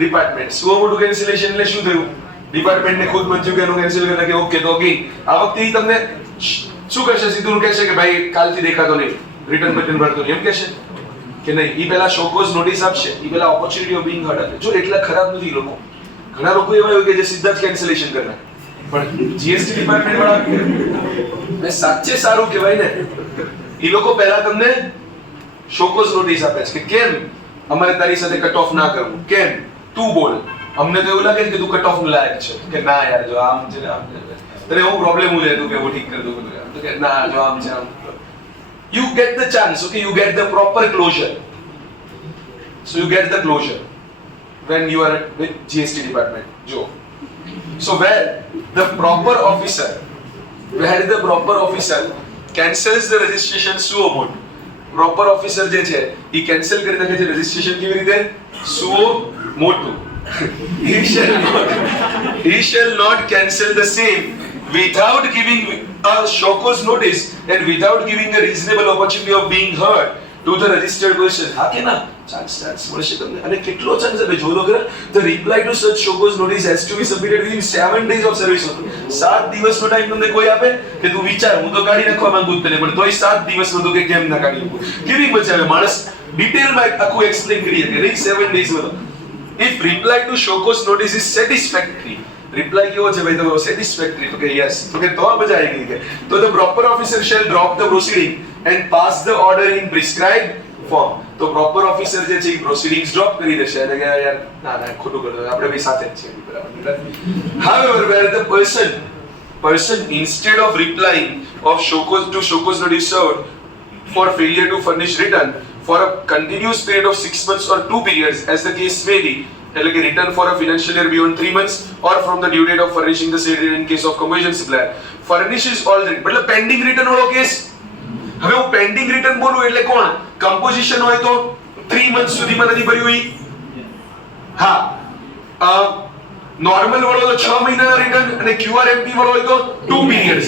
department. suo motu cancellation એટલે શું થયું? ડિપાર્ટમેન્ટ ને ખુદ મન થયું કે એનું કેન્સલ કરી નાખે. ઓકે, તો ઓકે આ વખતે તમને શું કહેશે? સીધું કહેશે કે ભાઈ કાલથી દેખાતો નહીં, રિટર્ન બટન ભરતો નહીં, એમ કહેશે કે નહીં? ઈ પહેલા શોકોઝ નોટિસ આપશે, ઈ પહેલા ઓપોર્ચ્યુનિટી ઓફ બીઇંગ હર્ડ આપે. જો એટલા ખરાબ નથી લોકો. ઘણા લોકો એવા હોય કે જે સીધા જ કેન્સલેશન કરી નાખે, પણ જીએસટી ડિપાર્ટમેન્ટ વાળા સાચે સારું કહેવાય ને, એ લોકો પહેલા તમને શોકોઝ નોટિસ આપે છે કે કેમ અમારે તારી સાથે કટ ઓફ ના કરવું, કેમ તું બોલ. અમને તો એવું લાગે કે તું કટ ઓફ લાયક છે કે ના યાર જો આમ છે આમ છે, તને એવું પ્રોબ્લેમ હું લે તું કે હું ઠીક કરી દઉં તો કે ના જો આમ છે આમ. You get the chance, okay, you get the proper closure. So you get the closure when you are with GST department. Jo. So where the proper officer where the proper officer cancels the registration suo motu. Proper officer જે છે એ cancel કરી નાખે છે registration કેવી રીતે suo motu. he shall not cancel the same without giving a show cause notice and without giving a reasonable opportunity of being heard to the registered person. હા કે ના ચાન્સ મળશે તમને અને કેટલો ચાન્સ આપે જો લો the reply to such show cause notice has to be submitted within 7 days of service. 7 દિવસનો ટાઈમ તમને કોઈ આપે કે તું વિચાર હું તો ગાડી નાખવા માંગુ તને પણ તોય 7 દિવસમાં તું કે કેમ ના ગાડી નાખું કેવી મજા આવે માણસ ડિટેલમાં આખું એક્સપ્લેન કરી શકે નહીં 7 days માં. If reply to show cause notice is satisfactory, reply કેવો છે ભાઈ તમારો satisfactory તો કે yes તો કે તો મજા આવી ગઈ કે તો the proper officer shall drop the proceeding and pass the order in prescribed form. તો proper officer જે છે એ proceedings drop કરી દેશે અને કે યાર ના ખોટું કરતો આપણે બે સાથે જ છીએ બરાબર. However, where the person instead of replying of show cause to show cause notice served for failure to furnish return for a continuous period of 6 months or 2 periods as the case may be, એટલે કે return for a financial year beyond 3 months or from the due date of furnishing the said in case of commercial supplier furnishes all the મતલબ pending return વાળો case. હવે હું pending return બોલું એટલે કોણ composition હોય તો 3 months સુધીમાં નથી ભર્યું ઈ હા નોર્મલ વાળો તો 6 મહિનાના રિટર્ન અને QRMP વાળો હોય તો 2 periods.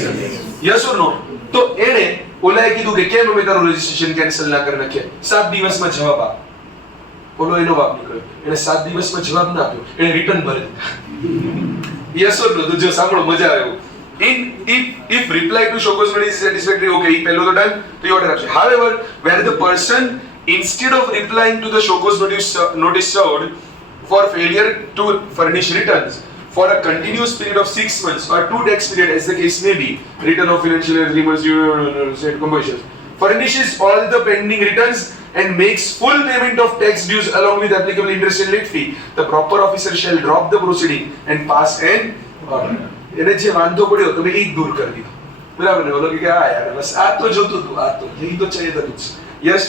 યસ ઓર નો? તો એને ઓલાએ કીધું કે કેમ અમે તારું રજિસ્ટ્રેશન કેન્સલ ના કરી નાખીએ 7 દિવસમાં જવાબ આપ. બોલો એનો બાપ નીકળ્યો એને 7 દિવસમાં જવાબ ના આપ્યો એને રિટર્ન ભરી યસ ઓર નો? તો જો સાંભળો મજા આવે if reply to show cause notice is satisfactory, okay પહેલો તો ડન તો એ ઓર્ડર આપશે. However, where the person instead of replying to the show cause notice served for failure to furnish returns for a continuous period of 6 months or 2 tax period as the case may be, return of financial year 3 months state commercials, furnishes all the pending returns and makes full payment of tax dues along with applicable interest and late fee, the proper officer shall drop the proceeding and pass an order. એને જે વાંધો પડ્યો તમે એ દૂર કરી દીધો બરાબર ને બોલો કે આ યાર બસ આ તો જોતું હતું આ તો એ તો चाहिए હતું. Yes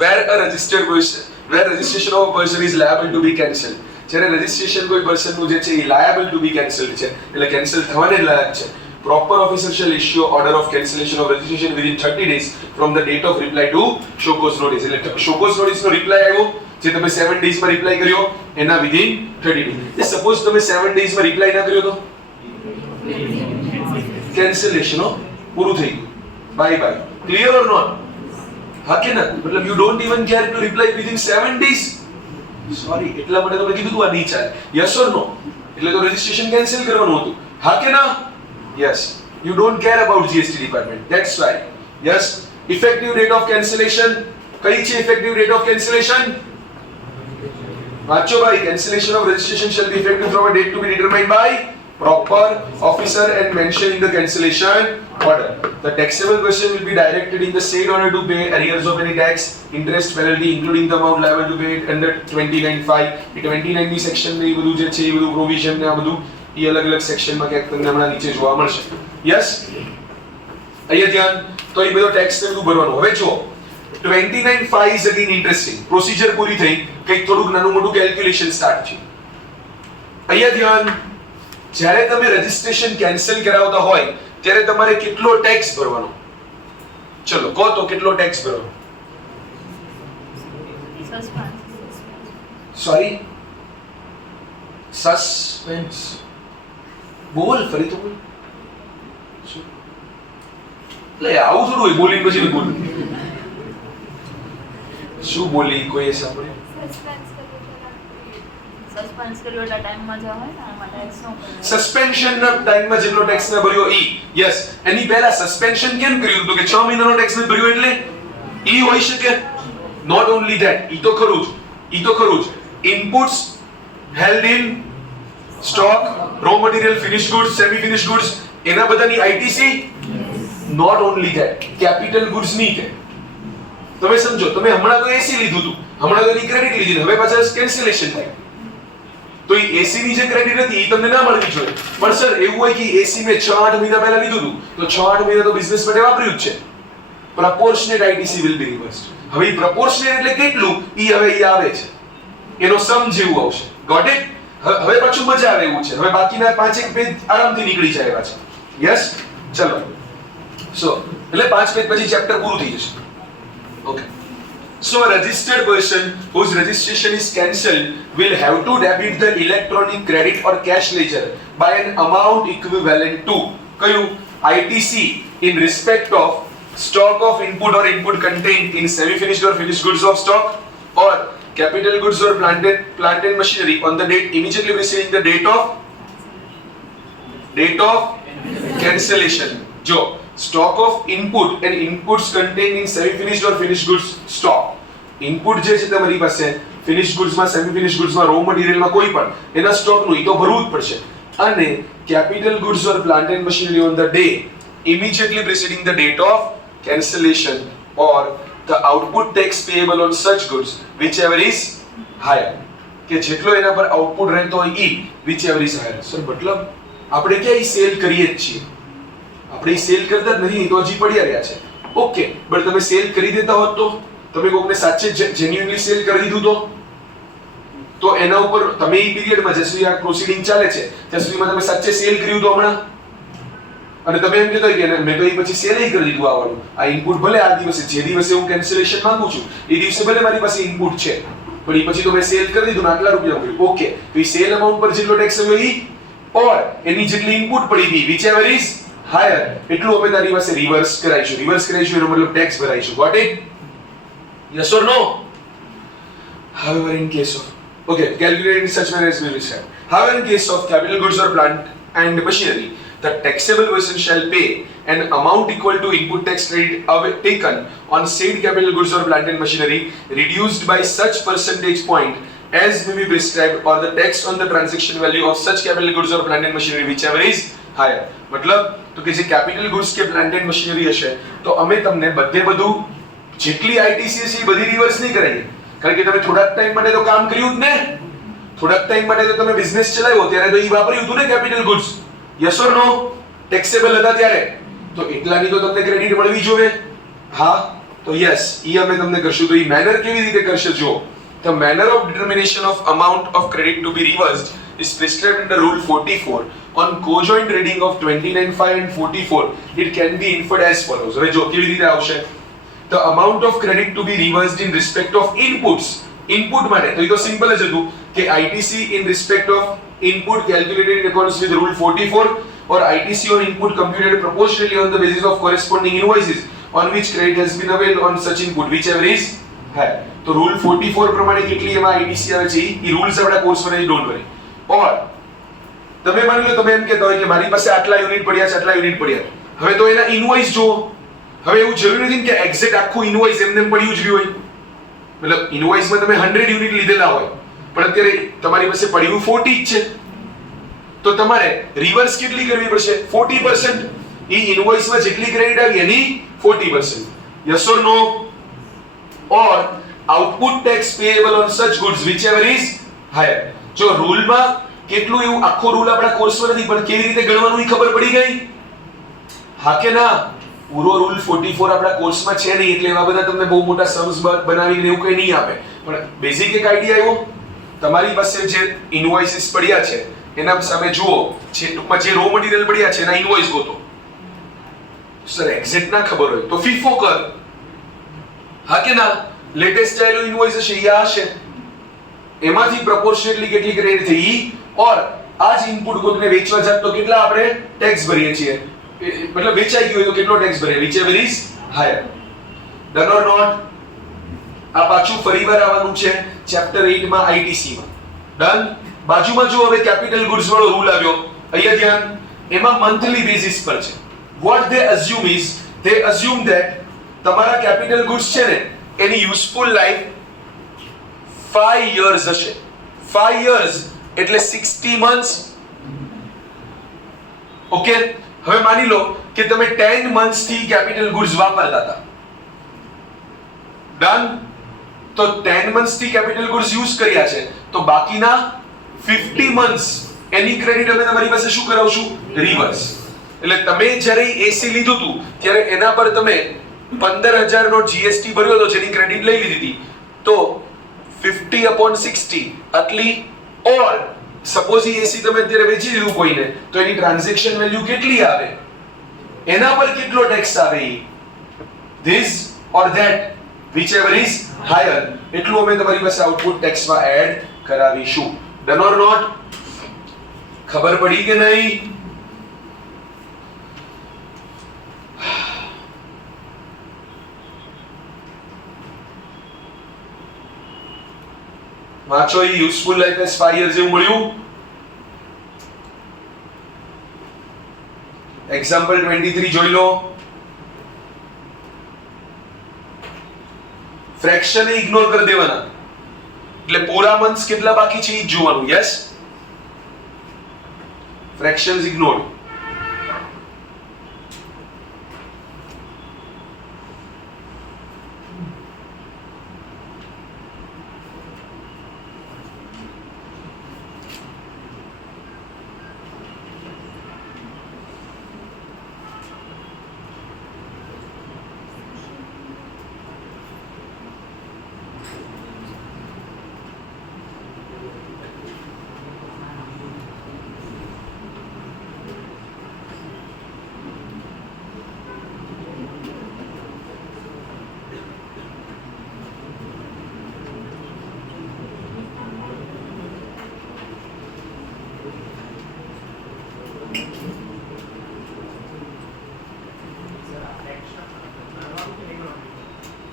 where a registered person where registration of a person is liable to be cancelled, જ્યારે રજિસ્ટ્રેશન કોઈ પર્સન નું જે છે એ liable to be cancelled છે એટલે કેન્સલ થવાને લાયક છે. Proper officer shall issue order of cancellation of registration within 30 days from the date of reply to show cause notice. એટલે show cause notice નો રિપ્લાય આવ્યો જે તમે 7 days માં રિપ્લાય કર્યો એના within 30 days. સપોઝ તમે 7 days માં રિપ્લાય ના કર્યો તો cancellation પૂરું થઈ ગયું bye bye. Clear or not? હા કે ના? મતલબ you don't even care to reply within 7 days. Sorry એટલા માટે તમે કીધું તું આ નહીં ચાલે. Yes or no? એટલે તો રજિસ્ટ્રેશન કેન્સલ કરવાનું હતું. હા કે ના? Yes. You don't care about GST department. That's why. Yes. Effective date of cancellation કઈ છે? ઇફેક્ટિવ ડેટ ઓફ કેન્સલેશન વાંચો ભાઈ. Cancellation of registration shall be effective from a date to be determined by proper officer and mentioned in the cancellation order. The taxable person will be directed in the said order to pay arrears of any tax, interest, penalty, including the amount liable to pay under 29(5). એ 29 ની section ને એ બધું જે છે એ બધું provision ને આ બધું એ અલગ અલગ સેક્શન માં ક્યાંક તમને હમણાં નીચે જોવા મળશે. યસ અહીંયા ધ્યાન તો એ બધો ટેક્સ ને બધું ભરવાનું. હવે જો 29(5) is again interesting. પ્રોસિજર પૂરી થઈ કંઈક થોડુંક નાનું મોટું કેલ્ક્યુલેશન સ્ટાર્ટ છે. અહીંયા ધ્યાન જ્યારે તમે રજિસ્ટ્રેશન કેન્સલ કરાવતા હોય ત્યારે તમારે કેટલો ટેક્સ ભરવાનો? ચલો કહો તો કેટલો ટેક્સ ભરવાનો? સોરી સસ્પેન્સ બોલ ફરી તો બોલ. લે આવું થોડું હોય બોલી પછી બોલ શું બોલી કોઈ સાંભળ્યું? સસ્પેન્શન ના ટાઈમમાં જેટલો ટેક્સ ને ભર્યો ઈ. યસ. એની પહેલા સસ્પેન્શન કેમ કર્યું તો કે 6 મહિનાનો ટેક્સ ને ભર્યો એટલે ઈ હોઈ શકે. નોટ ઓન્લી ધેટ ઈ તો ખરું જ inputs held in stock, raw material, finished goods, semi finished goods એના બધાની ITC. Not only that capital goods ની કે તમે સમજો તમે હમણાં તો એસી લીધું હતું હમણાં તો એની ક્રેડિટ લીધી હવે પાછા કેન્સલેશન થાય તો એ એસી ની જે ક્રેડિટ હતી એ તમને ના મળવી જોઈએ. પણ સર એવું હોય કે એસી મેં 6-8 મહિના પહેલા લીધું હતું તો 6-8 મહિના તો બિઝનેસ માટે વાપર્યું જ છે. પ્રપોર્શનેટ આઈટીસી વિલ બી રિવર્સ્ડ. હવે એ પ્રપોર્શનેટ એટલે કેટલું ઈ હવે ઈ આવે છે એનો સમ જેવું આવશે. Got it? હવે પાછું મજા આવે એવું છે. હવે બાકીના 5-1 પેજ આરામથી નીકળી જાય એવા છે. યસ. ચલો સો એટલે 5 પેજ પછી ચેપ્ટર પૂરું થઈ જશે. Okay. So a registered person whose registration is cancelled will have to debit the electronic credit or cash ledger by an amount equivalent to કયું ITC in respect of stock of input or input contained in semi-finished or finished goods of stock or capital goods or plant and machinery on the date immediately preceding the date of cancellation. જો stock of input and inputs contained in semi-finished or finished goods stock. Input જે છે તમારી પાસે finished goods માં semi finished goods માં raw material માં કોઈ પણ એના stock નું ઈ તો ભરવું જ પડશે. અને capital goods or plant and machinery on the day immediately preceding the date of cancellation or the output tax payable on such goods whichever is higher. કે જેટલો એના પર આઉટપુટ રહેતો હોય ઈ whichever is higher. સર મતલબ આપણે ક્યાં ઈ cell કરીએ જ છીએ, આપણે સેલ કરતા જ નથી, તો હજી પડ્યા રહ્યા છે. ઓકે, બટ તમે સેલ કરી દેતા હોત તો, તમે કોકને સાચે જેન્યુઇનલી સેલ કરી દીધું તો એના ઉપર તમે ઈ પીરિયડમાં જે સુધી આ પ્રોસીડિંગ ચાલે છે ત્યાં સુધીમાં તમે સાચે સેલ કર્યું તો હમણાં, અને તમે એમ કહેતો કે મેં તો ઈ પછી સેલ ય કરી દીધું આવવાનું આ ઇનપુટ ભલે આ દિવસે જે દિવસે હું કેન્સલેશન માંગુ છું એ દિવસે ભલે મારી પાસે ઇનપુટ છે પણ ઈ પછી તો મેં સેલ કરી દીધું ને આટલા રૂપિયા મળ્યું. ઓકે, તો ઈ સેલ અમાઉન્ટ પર જેટલો ટેક્સ આવ્યો ઈ ઓર એની જેટલી ઇનપુટ પડી હતી whichever is higher એટલું અમે તારી પાસે રિવર્સ કરાઈશું એનો મતલબ ટેક્સ ભરાઈશું. Got it? Yes or no? However, in case of calculated in such manner as we will say. However, in case of capital goods or plant and machinery, the taxable person shall pay an amount equal to input tax credit taken on said capital goods or plant and machinery, reduced by such percentage point as may be prescribed, or the tax on the transaction value of such capital goods or plant and machinery whichever is higher. मतलब तो કે જે capital goods કે plant and machinery હશે તો અમે તમને બધે બધું જેટલી આઈટીસી છે એ બધી રિવર્સ નહીં કરાઈએ, કારણ કે તમે થોડાક ટાઈમ માટે તો કામ કર્યું જ ને, થોડાક ટાઈમ માટે તો તમે બિઝનેસ ચલાવ્યો ત્યારે તો ઈ વાપર્યું હતું ને capital goods. Yes or no? Taxable હતા ત્યારે તો એટલાની તો તમને ક્રેડિટ મળવી જોઈએ. હા, તો યસ ઈ અમે તમને કરશું. તો ઈ મેનર કેવી રીતે કરશે જો the manner of determination of amount of credit to be reversed is prescribed under rule 44 on co-joint reading of 29(5) and 44. It can be inferred as follows. હવે જો કેવી રીતે આવશે? The amount of credit to be reversed in respect of inputs. Input માટે તો ઈ તો simple જ હતું કે ITC in respect of input calculated in accordance with rule 44 or ITC on input computed proportionally on the basis of corresponding invoices on which credit has been availed on such input whichever is higher. તો rule 44 પ્રમાણે કેટલી એમાં ITC આવે છે ઈ rules આપણા કોર્સમાં છે, don't worry. ઓર તમે માની લો તમે એમ કહેતા હોય કે મારી પાસે આટલા યુનિટ પડ્યા છે, આટલા યુનિટ પડ્યા, હવે તો એના ઇનવોઇસ જો. હવે એવું જરૂરી નથી કે એક્ઝેક્ટ આખું ઇનવોઇસ એમને પડ્યું જ રહ્યું હોય, મતલબ ઇનવોઇસમાં તમે 100 યુનિટ લીધેલા હોય પણ અત્યારે તમારી પાસે પડ્યું 40 જ છે તો તમારે રિવર્સ કેટલી કરવી પડશે? 40%. ઈ ઇનવોઇસમાં જેટલી ક્રેડિટ આવી એની 40%. Yes or no? Or output tax payable on such goods whichever is higher. જો રૂલમાં કેટલું એવું આખો રૂલ આપણા કોર્સમાં નથી પણ કેવી રીતે ગણવાનું ઈ ખબર પડી ગઈ? હા કે ના? પૂરો રૂલ 44 આપણા કોર્સમાં છે નહીં એટલે એવા બધા તમને બહુ મોટા સમ્સ બનાવીને એવું કંઈ નહીં આપે, પણ બેઝિક એક આઈડિયા આવ્યો. તમારી પાસે જે ઇનવોઇસીસ પડ્યા છે એના સામે જુઓ, જે ટૂંકમાં જે રો મટીરીયલ પડ્યા છે એના ઇનવોઇસ ગોતો. સર એક્ઝેક્ટ ના ખબર હોય તો ફીફો કર. હા કે ના? લેટેસ્ટ ચાલેલો ઇનવોઇસ હશે યા હશે એમાંથી પ્રોપોર્શનલી કેટલી ક્રેડિટ થઈ ઓર આ જ ઇનપુટ કોઈને વેચવા જાત તો કેટલા આપણે ટેક્સ ભરીએ છીએ, મતલબ વેચાઈ ગયું હોય તો કેટલો ટેક્સ ભરીએ whichever is higher. Done or not? આ પાછું ફરીવાર આવવાનું છે ચેપ્ટર 8 માં ITC માં. ડન? બાજુમાં જો હવે કેપિટલ ગુડ્સ વાળો રૂલ આવ્યો, અહીંયા ધ્યાન, એમાં મંથલી બેસિસ પર છે. what they assume is they assume that તમારા કેપિટલ ગુડ્સ છે ને એની યુઝફુલ લાઈફ 5 years હશે. 5 years એટલે 60 months. ઓકે, હવે માની લો કે તમે 10 months થી કેપિટલ ગુડ્સ વાપરતા હતા. ડન? તો 10 months થી કેપિટલ ગુડ્સ યુઝ કર્યા છે તો બાકીના 50 months એની ક્રેડિટ અમે તમારી પાસે શું કરાવશું? રિવર્સ. એટલે તમે જ્યારે એસી લીધું હતું ત્યારે એના પર તમે 15,000 નો જીએસટી ભર્યો હતો જેની ક્રેડિટ લઈ લીધી હતી તો 50/60 આટલી. ઓર સપોઝ ઈ એસી તમે અત્યારે વેચી દીધું કોઈને તો એની ટ્રાન્ઝેક્શન વેલ્યુ કેટલી આવે? એના પર કેટલો ટેક્સ આવે, this or that, whichever is higher, એટલું અમે તમારી પાસે આઉટપુટ ટેક્સમાં એડ કરાવીશું. Done or not? ખબર પડી કે નહીં? વાંચો. યુઝફુલ લાઈફ એઝ 5 years જેવું મળ્યું. એક્ઝામ્પલ 23 જોઈ લો. ફ્રેક્શન એ ઇગ્નોર કરી દેવાના, એટલે પૂરા મંથ્સ કેટલા બાકી છે એ જોવાનું. Yes, fractions ignore.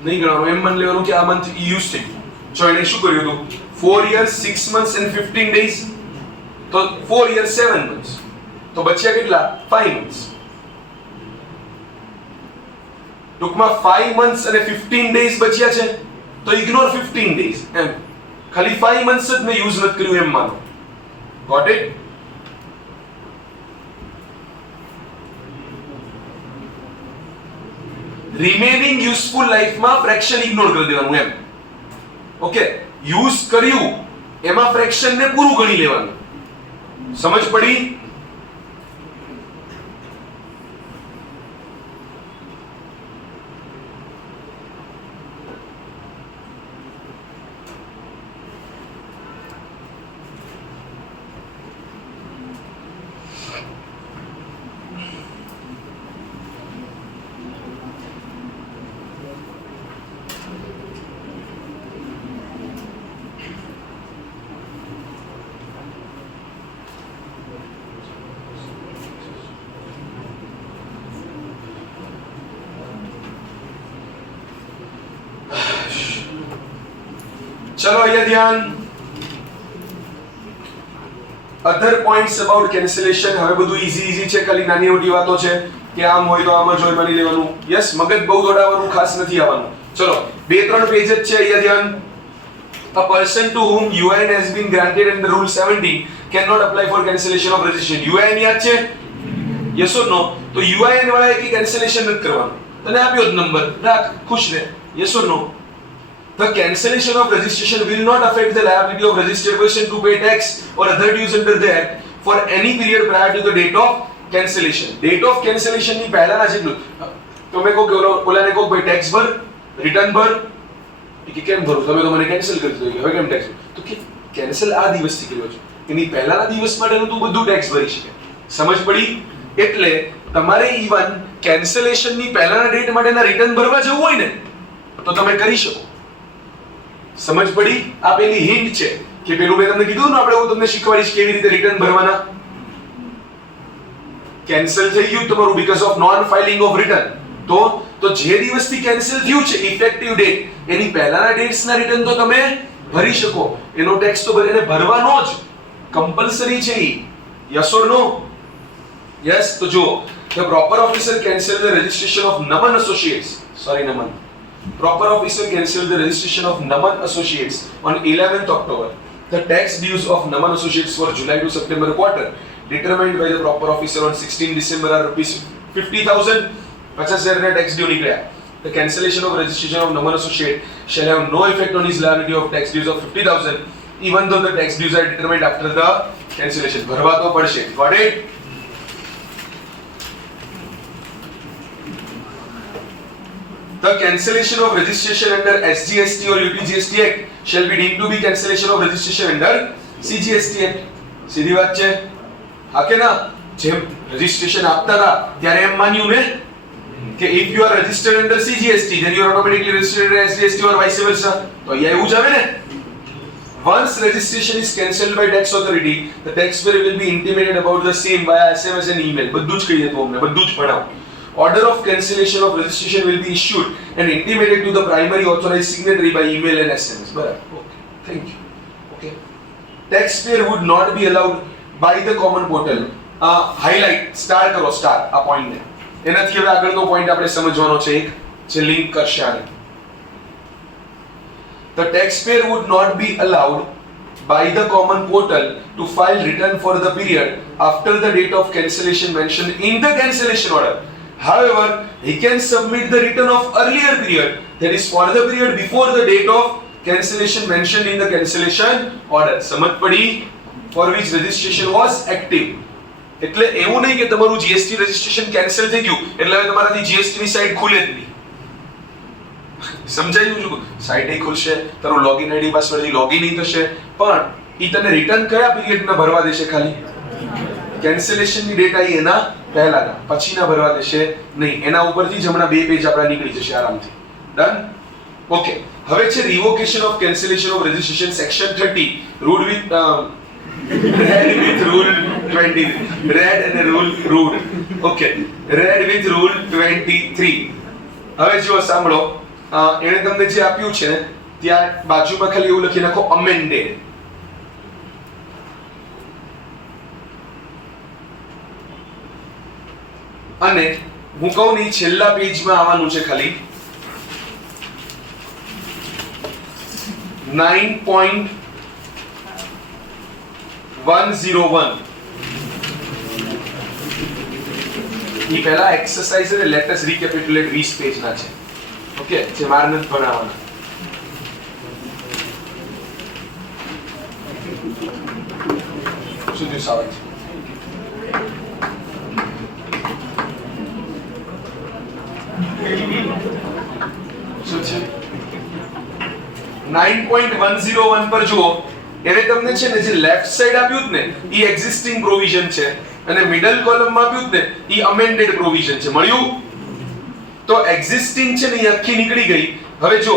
નહીં ગણવાનું, એમ માની લેવાનું કે આ મંથ યુઝ થઈ ગયું. જો એને શું કર્યું હતું, 4 years 6 months and 15 days, તો 4 years 7 months, તો બચ્યા કેટલા? 5 months. ટૂંકમાં 5 months અને 15 days બચ્યા છે, તો ઇગ્નોર 15 days. એમ ખાલી 5 months જ મેં યુઝ નથી કર્યું એમ માનો. Got it? રિમેનિંગ યુઝફુલ લાઈફમાં ફ્રેક્શન ઇગ્નોર કરી દેવાનું એમ. ઓકે, યુઝ કર્યું એમાં ફ્રેક્શન ને પૂરું ગણી લેવાનું. સમજ પડી? ચલો અહીંયા ધ્યાન. અધર પોઈન્ટ્સ અબાઉટ કેન્સલેશન. હવે બધું ઈઝી છે, ખાલી નાની મોટી વાતો છે કે આમ હોય તો આમ જ હોય માની લેવાનું. યસ, મગજ બહુ દોડાવવાનું ખાસ નથી આવવાનું. ચલો 2-3 પેજ જ છે. અહીંયા ધ્યાન. A person to whom UIN has been granted under Rule 70 cannot apply for cancellation of registration. UIN યાદ છે? Yes or no? તો UIN વાળાએ કે કેન્સલેશન નથી કરવાનું. તને આપ્યો જ નંબર, રાખ, ખુશ રહે. Yes or no? The cancellation of registration will not affect the liability of registered person to pay tax or other dues under the Act for any period prior to the date of cancellation. Date of cancellation ની પહેલાના જેટલું તમે કહો કે ઓલાને કહો ભાઈ tax ભર, રિટર્ન ભર, કે કેમ ભરું, તમે તો મને કેન્સલ કરી દીધું, હવે કેમ ટેક્સ? તો કે કેન્સલ આ દિવસથી કર્યો છે, એની પહેલાના દિવસ માટેનું તું બધું ટેક્સ ભરી શકે. સમજ પડી? એટલે તમારે ઈવન કેન્સલેશનની પહેલાના ડેટ માટેના રિટર્ન ભરવા જવું હોય ને તો તમે કરી શકો. સમજ પડી? આ પેલી હિન્ટ છે કે પેલું મેં તમને કીધું ને, આપણે હું તમને શીખવાડીશ કેવી રીતે રિટર્ન ભરવાના. કેન્સલ થઈ ગયું તમારું because of non filing of return, તો જે દિવસથી કેન્સલ થયું છે ઇફેક્ટિવ ડેટ, એની પહેલાના ડેટ્સના રિટર્ન તો તમે ભરી શકો. એનો ટેક્સ તો એને ભરવાનો જ કમ્પલ્સરી છે. Yes or no? યસ. તો જો the proper officer cancelled the registration of Naman Associates. Sorry, Naman. Proper officer cancelled the registration of Naman Associates on 11th October. The tax dues of Naman Associates for July to September quarter determined by the proper officer on 16 December are rupees 50,000. 50,000 na tax due niklaya. The cancellation of registration of Naman Associate shall have no effect on his liability of tax dues of 50,000 even though the tax dues are determined after the cancellation. Bharwa to padse. Got it? The cancellation of registration under SGST or UTGST Act shall be deemed to be cancellation of registration under CGST Act. સીધી વાત છે. હા કે ના? જેમ registration આપતા હતા ત્યારે એમ માન્યું ને કે if you are registered under CGST then you are automatically registered as SGST or vice versa. તો અહીંયા એવું જ આવે ને. Once registration is cancelled by tax authority, the taxpayer will be intimated about the same via SMS and email. બધું જ કહી દેતું અમને, બધું જ ભણાવો. Order of cancellation of registration will be issued and intimated to the primary authorized signatory by email and SMS. બરાબર. Okay. Thank you. Okay. Taxpayer would not be allowed by the common portal. Highlight, star કરો, star આ point ને. એનાથી હવે આગળનો point આપણે સમજવાનો છે એક જે લિંક કરશે આને. The taxpayer would not be allowed by the common portal to file return for the period after the date of cancellation mentioned in the cancellation order. However, he can submit the return of earlier period, that is for the period before the date of cancellation mentioned in the cancellation order. સમજ પડી? For which registration was active. એટલે એવું નહીં કે તમારું જીએસટી registration cancel થઈ ગયું એટલે હવે તમારાથી જીએસટી ની સાઇટ ખુલે જ નહીં. સમજાયું છું? સાઇટ એ ખુલશે, તારું લોગિન આઈડી પાસવર્ડ થી લોગિન નહીં થશે, પણ ઈ તને રિટર્ન કયા પીરિયડમાં ભરવા દેશે? ખાલી કેન્સલેશન ની ડેટ આવી એના પહેલાના, પછીના ભરવા દેશે નહીં. એના ઉપરથી જ હમણાં બે પેજ આપણા નીકળી જશે આરામથી. ડન? ઓકે. હવે છે revocation of cancellation of registration section 30 rule with read with rule 20 read and rule okay read with rule 23. હવે જો સાંભળો, એને તમને જે આપ્યું છે ને ત્યાં બાજુમાં ખાલી એવું લખી નાખો amended. અને હું કહું ને છેલ્લા પેજમાં આવવાનું છે ખાલી 9.101. ઈ પહેલા એક્સરસાઇઝ અને લેટ અસ રીકેપિટ્યુલેટ 20 પેજ ના છે. ઓકે, જે મારે નથી ભણાવવાના. શું થયું સાવજ? શું છે 9.101 પર જુઓ. એને તમને છે ને જે લેફ્ટ સાઈડ આપ્યું ને ઈ એક્ઝિસ્ટિંગ પ્રોવિઝન છે અને મિડલ કોલમમાં આપ્યું ને ઈ અમેન્ડેડ પ્રોવિઝન છે. મળ્યું? તો એક્ઝિસ્ટિંગ છે ને ઈ આખી નીકળી ગઈ. હવે જો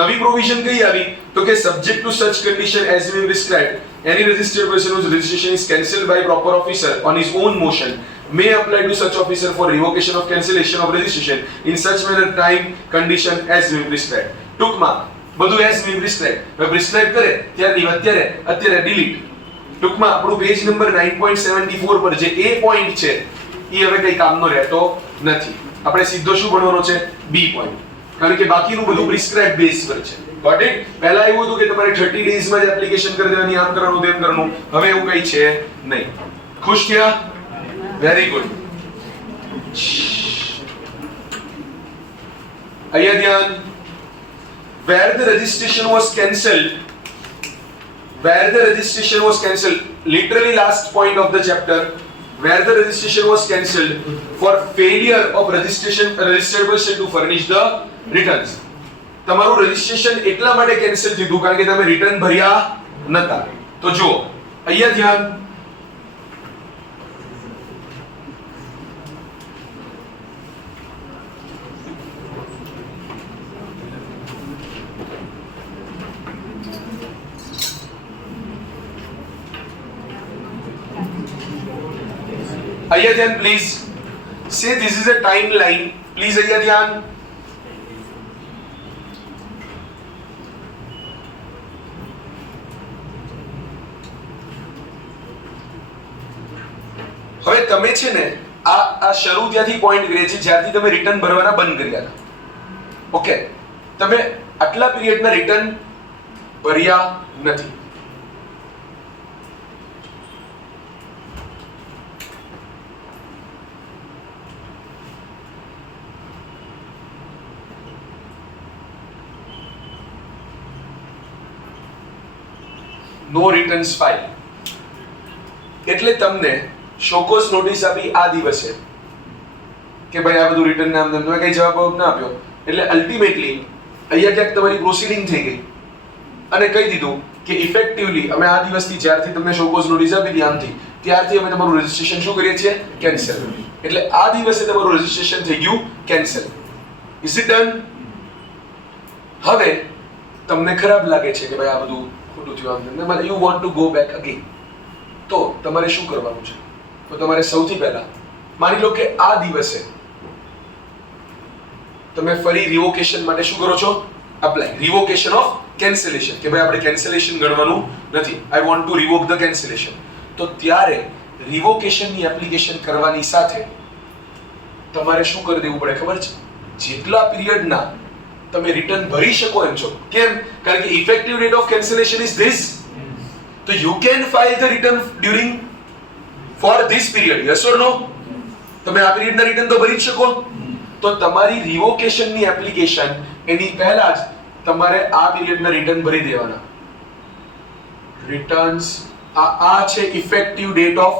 નવી પ્રોવિઝન કઈ આવી તો કે subject to such condition as we prescribed any registered person whose registration is cancelled by proper officer on his own motion may apply to such officer for revocation of cancellation of registration in such manner time condition as we prescribed. ટૂંકમાં બધું as વી prescribe. હવે prescribe કરે ત્યારની અત્યારે delete. ટૂંકમાં આપણું page number 9.74 પર જે એ point છે એ હવે કઈ કામનો રહેતો નથી. આપણે સીધો શું ભણવાનો છે? B point. કારણ કે બાકીનું બધું પ્રિસ્ક્રાઇબ બેઝ પર છે. Got it? પહેલા એવું હતું કે તમારે 30 ડેઝ માં જ એપ્લિકેશન કરી દેવાની, આમ કરવાનું તેમ કરવાનું. હવે એવું કઈ છે નહીં. ખુશ થયા? Very good. અહીંયા ધ્યાન. Where the registration was cancelled, literally last point of the chapter, where the registration was cancelled for failure of registered person to furnish the returns. તમારું રજિસ્ટ્રેશન એટલા માટે કેન્સલ થયું કારણ કે તમે રિટર્ન ભર્યા નતા. તો જુઓ અહીંયા ધ્યાન. અહીંયા ધ્યાન please. Say this is a timeline. Please અહીંયા ધ્યાન. હવે તમે છે ને આ શરૂ ત્યાંથી પોઈન્ટ કરીએ છીએ જ્યારથી તમે રિટર્ન ભરવાના બંધ કર્યા હતા. ઓકે, તમે આટલા પીરિયડના રિટર્ન ભર્યા નથી. નો રિટર્ન્સ ફાઇલ એટલે તમને શોકોસ નોટિસ આપી આ દિવસે કે ભાઈ આ બધું રિટર્ન નામ તમે કઈ જવાબ ના આપ્યો એટલે અલ્ટિમેટલી અહીંયા ક્યાંક તમારી પ્રોસીડિંગ થઈ ગઈ અને કહી દીધું કે ઇફેક્ટિવલી અમે આ દિવસથી જ્યારથી તમને શોકોસ નોટિસ આપી હતી આમથી ત્યારથી અમે તમારું રજીસ્ટ્રેશન શું કરીએ છીએ? કેન્સલ. એટલે આ દિવસે તમારું રજીસ્ટ્રેશન થઈ ગયું કેન્સલ. Is it done? હવે તમને ખરાબ લાગે છે કે ભાઈ આ બધું ખોટું થયું, આમ you want to go back again, તો તમારે શું કરવાનું છે? તો તમારે સૌથી પહેલા માની લો કે આ દિવસે તમે ફરી રિવોકેશન માટે શું કરો છો? અપ્લાય. રિવોકેશન ઓફ કેન્સલેશન, કે ભાઈ આપણે કેન્સલેશન ગણવાનું નથી, I want to revoke the cancellation. તો ત્યારે રિવોકેશનની એપ્લિકેશન કરવાની સાથે તમારે શું કરી દેવું પડે ખબર છે? જેટલા પીરિયડના તમે રિટર્ન ભરી શકો એમ છો. કેમ? કારણ કે effective date of cancellation is this, તો you can file the return during for this period. Yes or no? તમે આ પીરિયડના રિટર્ન તો ભરી જ શકો. તો તમારી રિવોકેશનની એપ્લિકેશન એની પહેલા જ તમારે આ પીરિયડના રિટર્ન ભરી દેવાના. રિટર્ન્સ આ છે ઇફેક્ટિવ ડેટ ઓફ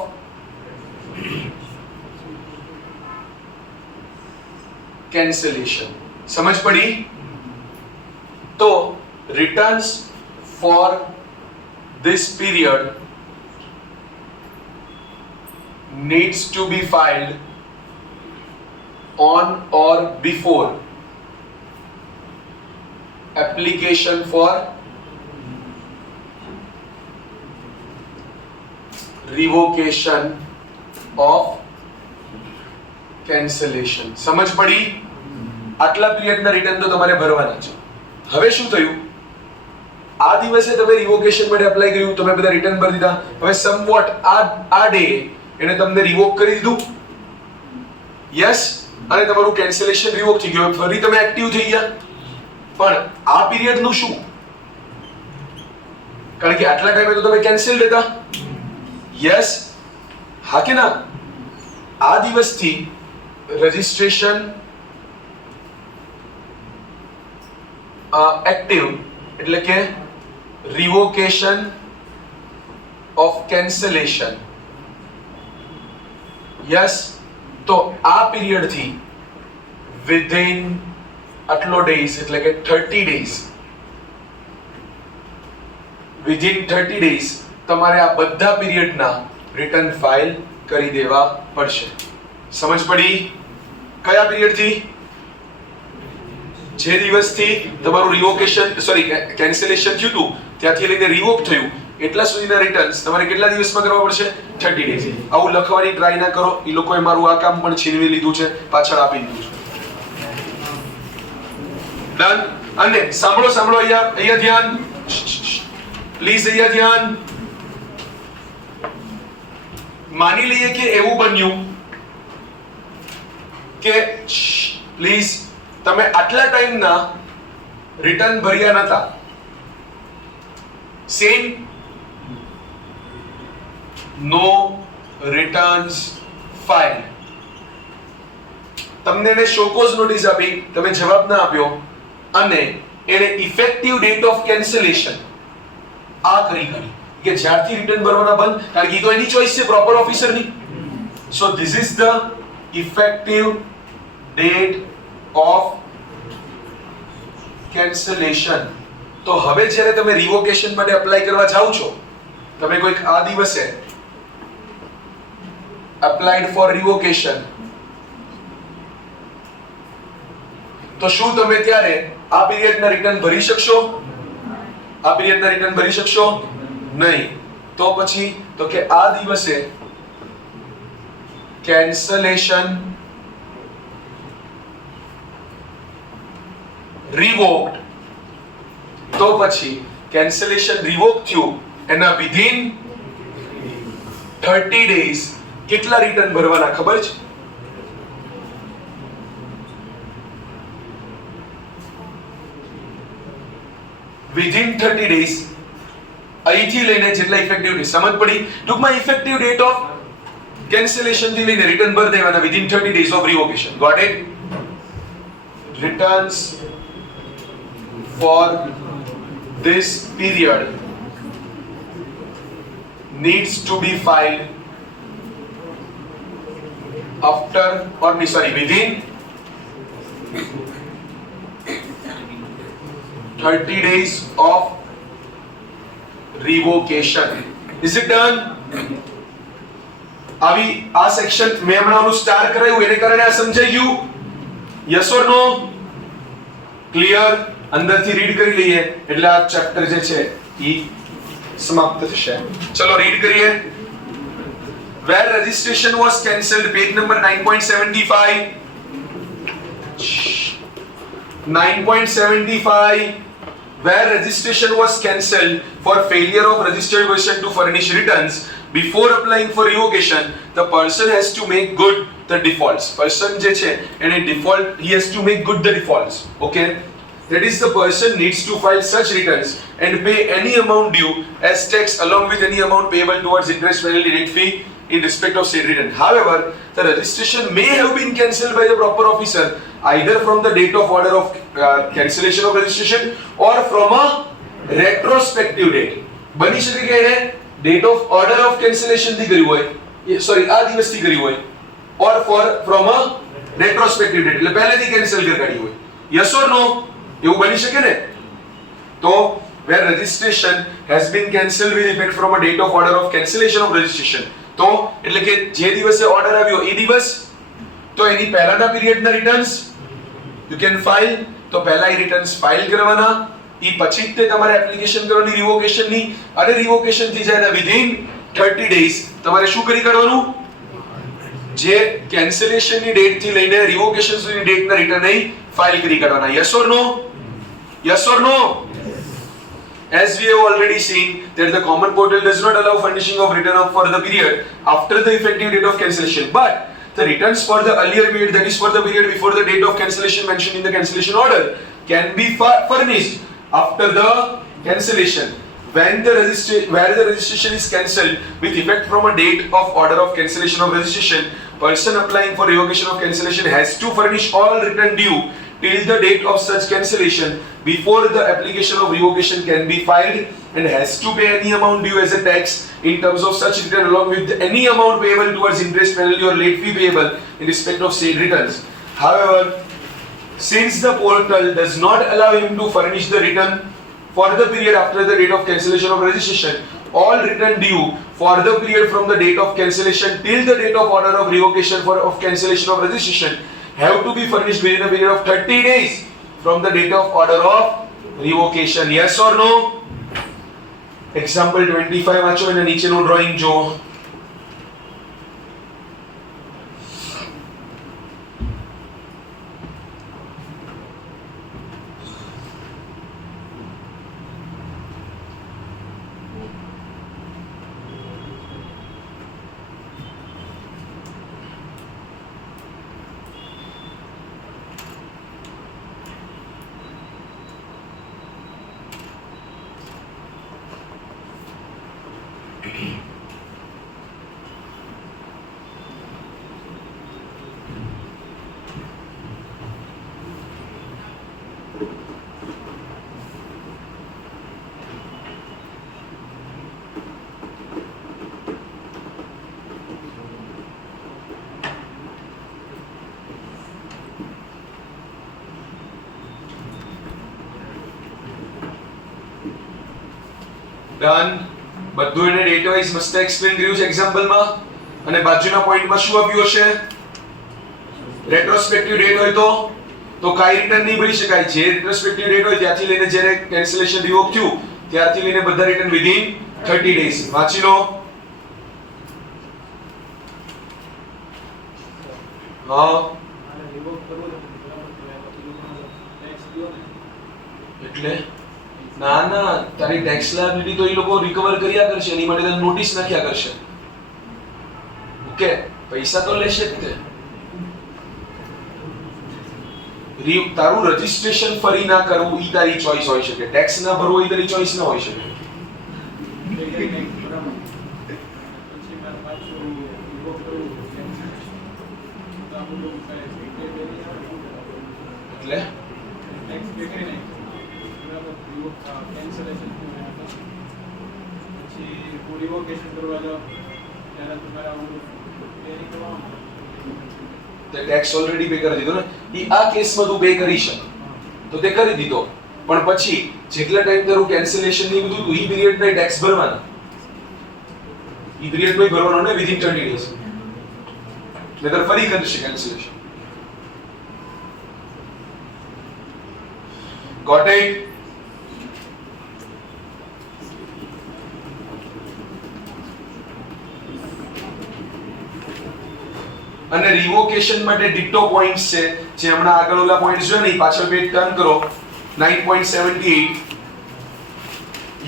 કેન્સલેશન. સમજ પડી? તો returns for this period needs to be filed on or before application for revocation of cancellation. સમજ પડી? આટલા પીરિયડના રિટર્ન તો તમારે ભરવાના છે. હવે શું થયું? આ દિવસે તમે રિવોકેશન માટે એપ્લાય કર્યું, તમે બધા રિટર્ન ભરી દીધા. હવે સમવોટ આ ડે એને તમને રિવોક કરી દીધું. યસ, અને તમારું કેન્સલેશન રિવોક થઈ ગયું. ફરી તમે એક્ટિવ થઈ ગયા. પણ આ પીરિયડ નું શું? કારણ કે આટલા ટાઈમે તો તમે કેન્સલ હતા. યસ, હા કે ના? આ દિવસથી રજીસ્ટ્રેશન એક્ટિવ એટલે કે revocation of cancellation. yes, તો આ પીરિયડ થી within આટલો ડેઝ એટલે કે 30 ડેઝ, within 30 ડેઝ તમારે આ બધા પીરિયડના રિટર્ન ફાઇલ કરી દેવા પડશે. સમજ પડી? કયા પીરિયડ થી? જે દિવસથી તમારું રિવોકેશન કેન્સલેશન થયું હતું ત્યાંથી લઈને રિવોક થયું એટલા સુધીના રિટર્ન્સ તમારે કેટલા દિવસમાં કરવા પડશે? 30 ડેઝ. આવું લખવાની ટ્રાય ના કરો. એ લોકોએ મારું આ કામ પણ છીનવી લીધું છે, પાછળ આપી દીધું છે. ડન? અને સાંભળો અહીંયા ધ્યાન, પ્લીઝ અહીંયા ધ્યાન. માની લઈએ કે એવું બન્યું કે પ્લીઝ તમે આટલા ટાઈમના રિટર્ન ભર્યા નતા. સેમ નો રિટર્ન્સ ફાઇલ. તમને એને શોકોઝ નોટિસ આપી, તમે જવાબ ના આપ્યો અને એને ઇફેક્ટિવ ડેટ ઓફ કેન્સલેશન આ કરી કે જ્યારથી રિટર્ન ભરવાના બંધ, કારણ કે તો એની ચોઈસ છે પ્રોપર ઓફિસરની. So this is the effective date of cancellation. તો હવે જ્યારે તમે રિવોકેશન માટે એપ્લાય કરવા જાવ છો, તમે કોઈક આ દિવસે એપ્લાઇડ ફોર રિવોકેશન, તો શું તમે ત્યારે આ પીરિયડના રિટર્ન ભરી શકશો? આ પીરિયડના રિટર્ન ભરી શકશો નહીં. તો પછી તો કે આ દિવસે કેન્સલેશન રિવોક્ડ, તો પછી કેન્સલેશન રિવોક થયું એના વિધિન 30 ડેઝ કેટલા રિટર્ન ભરવાના ખબર છે? વિધિન 30 ડેઝ અહીંથી લઈને જેટલા ઇફેક્ટિવ ડેટ. સમજ પડી? ટૂંકમાં ઇફેક્ટિવ ડેટ ઓફ કેન્સલેશન થી લઈને રિટર્ન ભરી દેવાના within 30 days of revocation. Got it? Returns for this period needs to be filed after or within 30 days of revocation. Is it done? આવી આ સેક્શન મેં હમણાં સ્ટાર કરાયું એને કારણે આ સમજાઈ ગયું? Yes or no? ક્લિયર? અંદરથી રીડ કરી લઈએ એટલે આ ચેપ્ટર જે છે ઈ સમાપ્ત થશે. ચલો રીડ કરીએ. Where registration was cancelled, page number 9.75. 9.75. Where registration was cancelled for failure of registered person to furnish returns before applying for revocation, the person has to make good the defaults. Person જે છે એને default, he has to make good the defaults. Okay? That is, the person needs to file such returns and pay any amount due as tax along with any amount payable towards interest, penalty, late fee in respect of said return. However, the registration may have been cancelled by the proper officer either from the date of order of cancellation of registration or from a retrospective date. બની શકે કે એને date of order of cancellation થી કર્યું હોય, sorry આ દિવસથી કર્યું હોય, or from a retrospective date એટલે પહેલેથી કેન્સલ કરી હોય. Yes or no? એવું બની શકે ને? તો where registration has been cancelled with effect from a date of order of cancellation of registration, તો એટલે કે જે દિવસે ઓર્ડર આવ્યો એ દિવસ, તો એની પહેલાના પીરિયડના રિટર્ન્સ યુ કેન ફાઇલ. તો પહેલા એ રિટર્ન્સ ફાઇલ કરવાના, એ પછી જ તે તમારે એપ્લિકેશન કરવાની રિવોકેશનની, અને રિવોકેશન થઈ જાય વિધિન 30 ડેઝ તમારે શું કરી કાઢવાનું? જે કેન્સલેશનની ડેટ થી લઈને રિવોકેશન સુધીની ડેટના રિટર્ન અહીં ફાઇલ કરી કાઢવાના. Yes or no? Yes or no? As we have already seen that the common portal does not allow furnishing of return of for the period after the effective date of cancellation, but the returns for the earlier period, that is for the period before the date of cancellation mentioned in the cancellation order, can be furnished after the cancellation. Where the registration is cancelled with effect from a date of order of cancellation of registration, person applying for revocation of cancellation has to furnish all return due till the date of such cancellation before the application of revocation can be filed, and has to pay any amount due as a tax in terms of such return along with any amount payable towards interest, penalty or late fee payable in respect of said returns. However, since the portal does not allow him to furnish the return for the period after the date of cancellation of registration, all return due for the period from the date of cancellation till the date of order of revocation of cancellation of registration have to be furnished within a period of 30 days from the date of order of revocation. Yes or no? Example 25 વાંચો અને નીચેનું drawing જો. Done. બધું એને data wise મસ્ત explain કર્યું છે એક્ઝામ્પલમાં, અને બાજુના પોઈન્ટમાં શું આપ્યું હશે? રેટ્રોસ્પેક્ટિવ ડેટ હોય તો કાઈ રિટર્ન નહીં ભરી શકાય. જે રેટ્રોસ્પેક્ટિવ ડેટ હોય ત્યાંથી લઈને જ્યારે કેન્સલેશન રિવોક થયું ત્યારથી લઈને બધા રિટર્ન વિધિન 30 ડેઝ. વાંચી લો. હા એટલે ના તારી ટેક્સ લાયબિલિટી તો એ લોકો રિકવર કર્યા કરશે, એની માટે તને નોટિસ નાખ્યા કરશે. ઓકે, પૈસા તો લેશે જ તે. તારું રજિસ્ટ્રેશન ફરી ના કરવું ઈ તારી ચોઈસ હોઈ શકે, ટેક્સ ના ભરવો ઈ તારી ચોઈસ ના હોઈ શકે. એટલે ટેક્સ ઓલરેડી પે કરી દીધો ને, ઈ આ કેસમાં તું પે કરી શકે તો તે કરી દીધો, પણ પછી જેટલા ટાઈમ તારું કેન્સલેશન ની બધું ઈ પીરિયડ ના ટેક્સ ભરવાના, ઈ પીરિયડ માં ભરવાનો ને વિધિન 30 ડેઝ. નહીતર ફરી કરશે કેન્સલેશન. Got it? અને રિવોકેશન માટે ડિક્ટો પોઈન્ટ્સ છે જે હમણાં આગળ ઓલા પોઈન્ટ્સ જો નહીં, પાછળ પેજ ટર્ન કરો 9.78.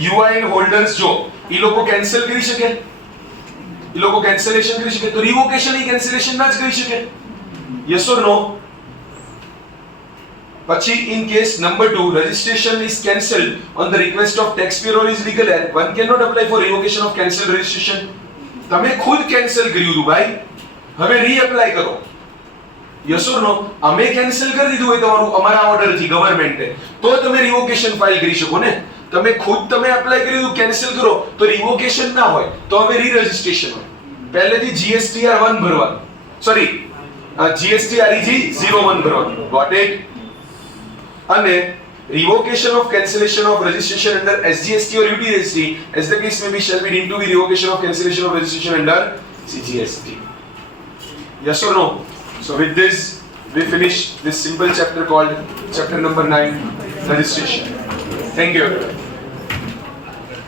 યુઆઈએન હોલ્ડર્સ જો ઈ લોકો કેન્સલ કરી શકે, ઈ લોકો કેન્સલેશન કરી શકે, તો રિવોકેશન ઈ કેન્સલેશન ના જ કરી શકે. યસ ઓર નો? પછી in case number 2 registration is cancelled on the request of taxpayer or is legal error, one cannot apply for revocation of cancelled registration. તમે ખુદ કેન્સલ કર્યું હતું ભાઈ, હવે રીએપ્લાય કરો. યસ ઓર નો? અમે કેન્સલ કરી દીધું હોય તમારું અમારા ઓર્ડર થી ગવર્નમેન્ટે, તો તમે રિવોકેશન ફાઇલ કરી શકો ને. તમે ખુદ તમે એપ્લાય કરી દીધું કેન્સલ કરો તો રિવોકેશન ના હોય, તો હવે રી રજિસ્ટ્રેશન હોય. પહેલેથી GSTR 1 ભરવાનું, સોરી GSTREG 01 ભરવાનું. Got it? અને revocation of cancellation of registration under SGST or UTST as the case may be shall be deemed to be revocation of cancellation of registration under CGST. Yes or no? So with this we finish this simple chapter called chapter number 9, registration. Thank you everyone.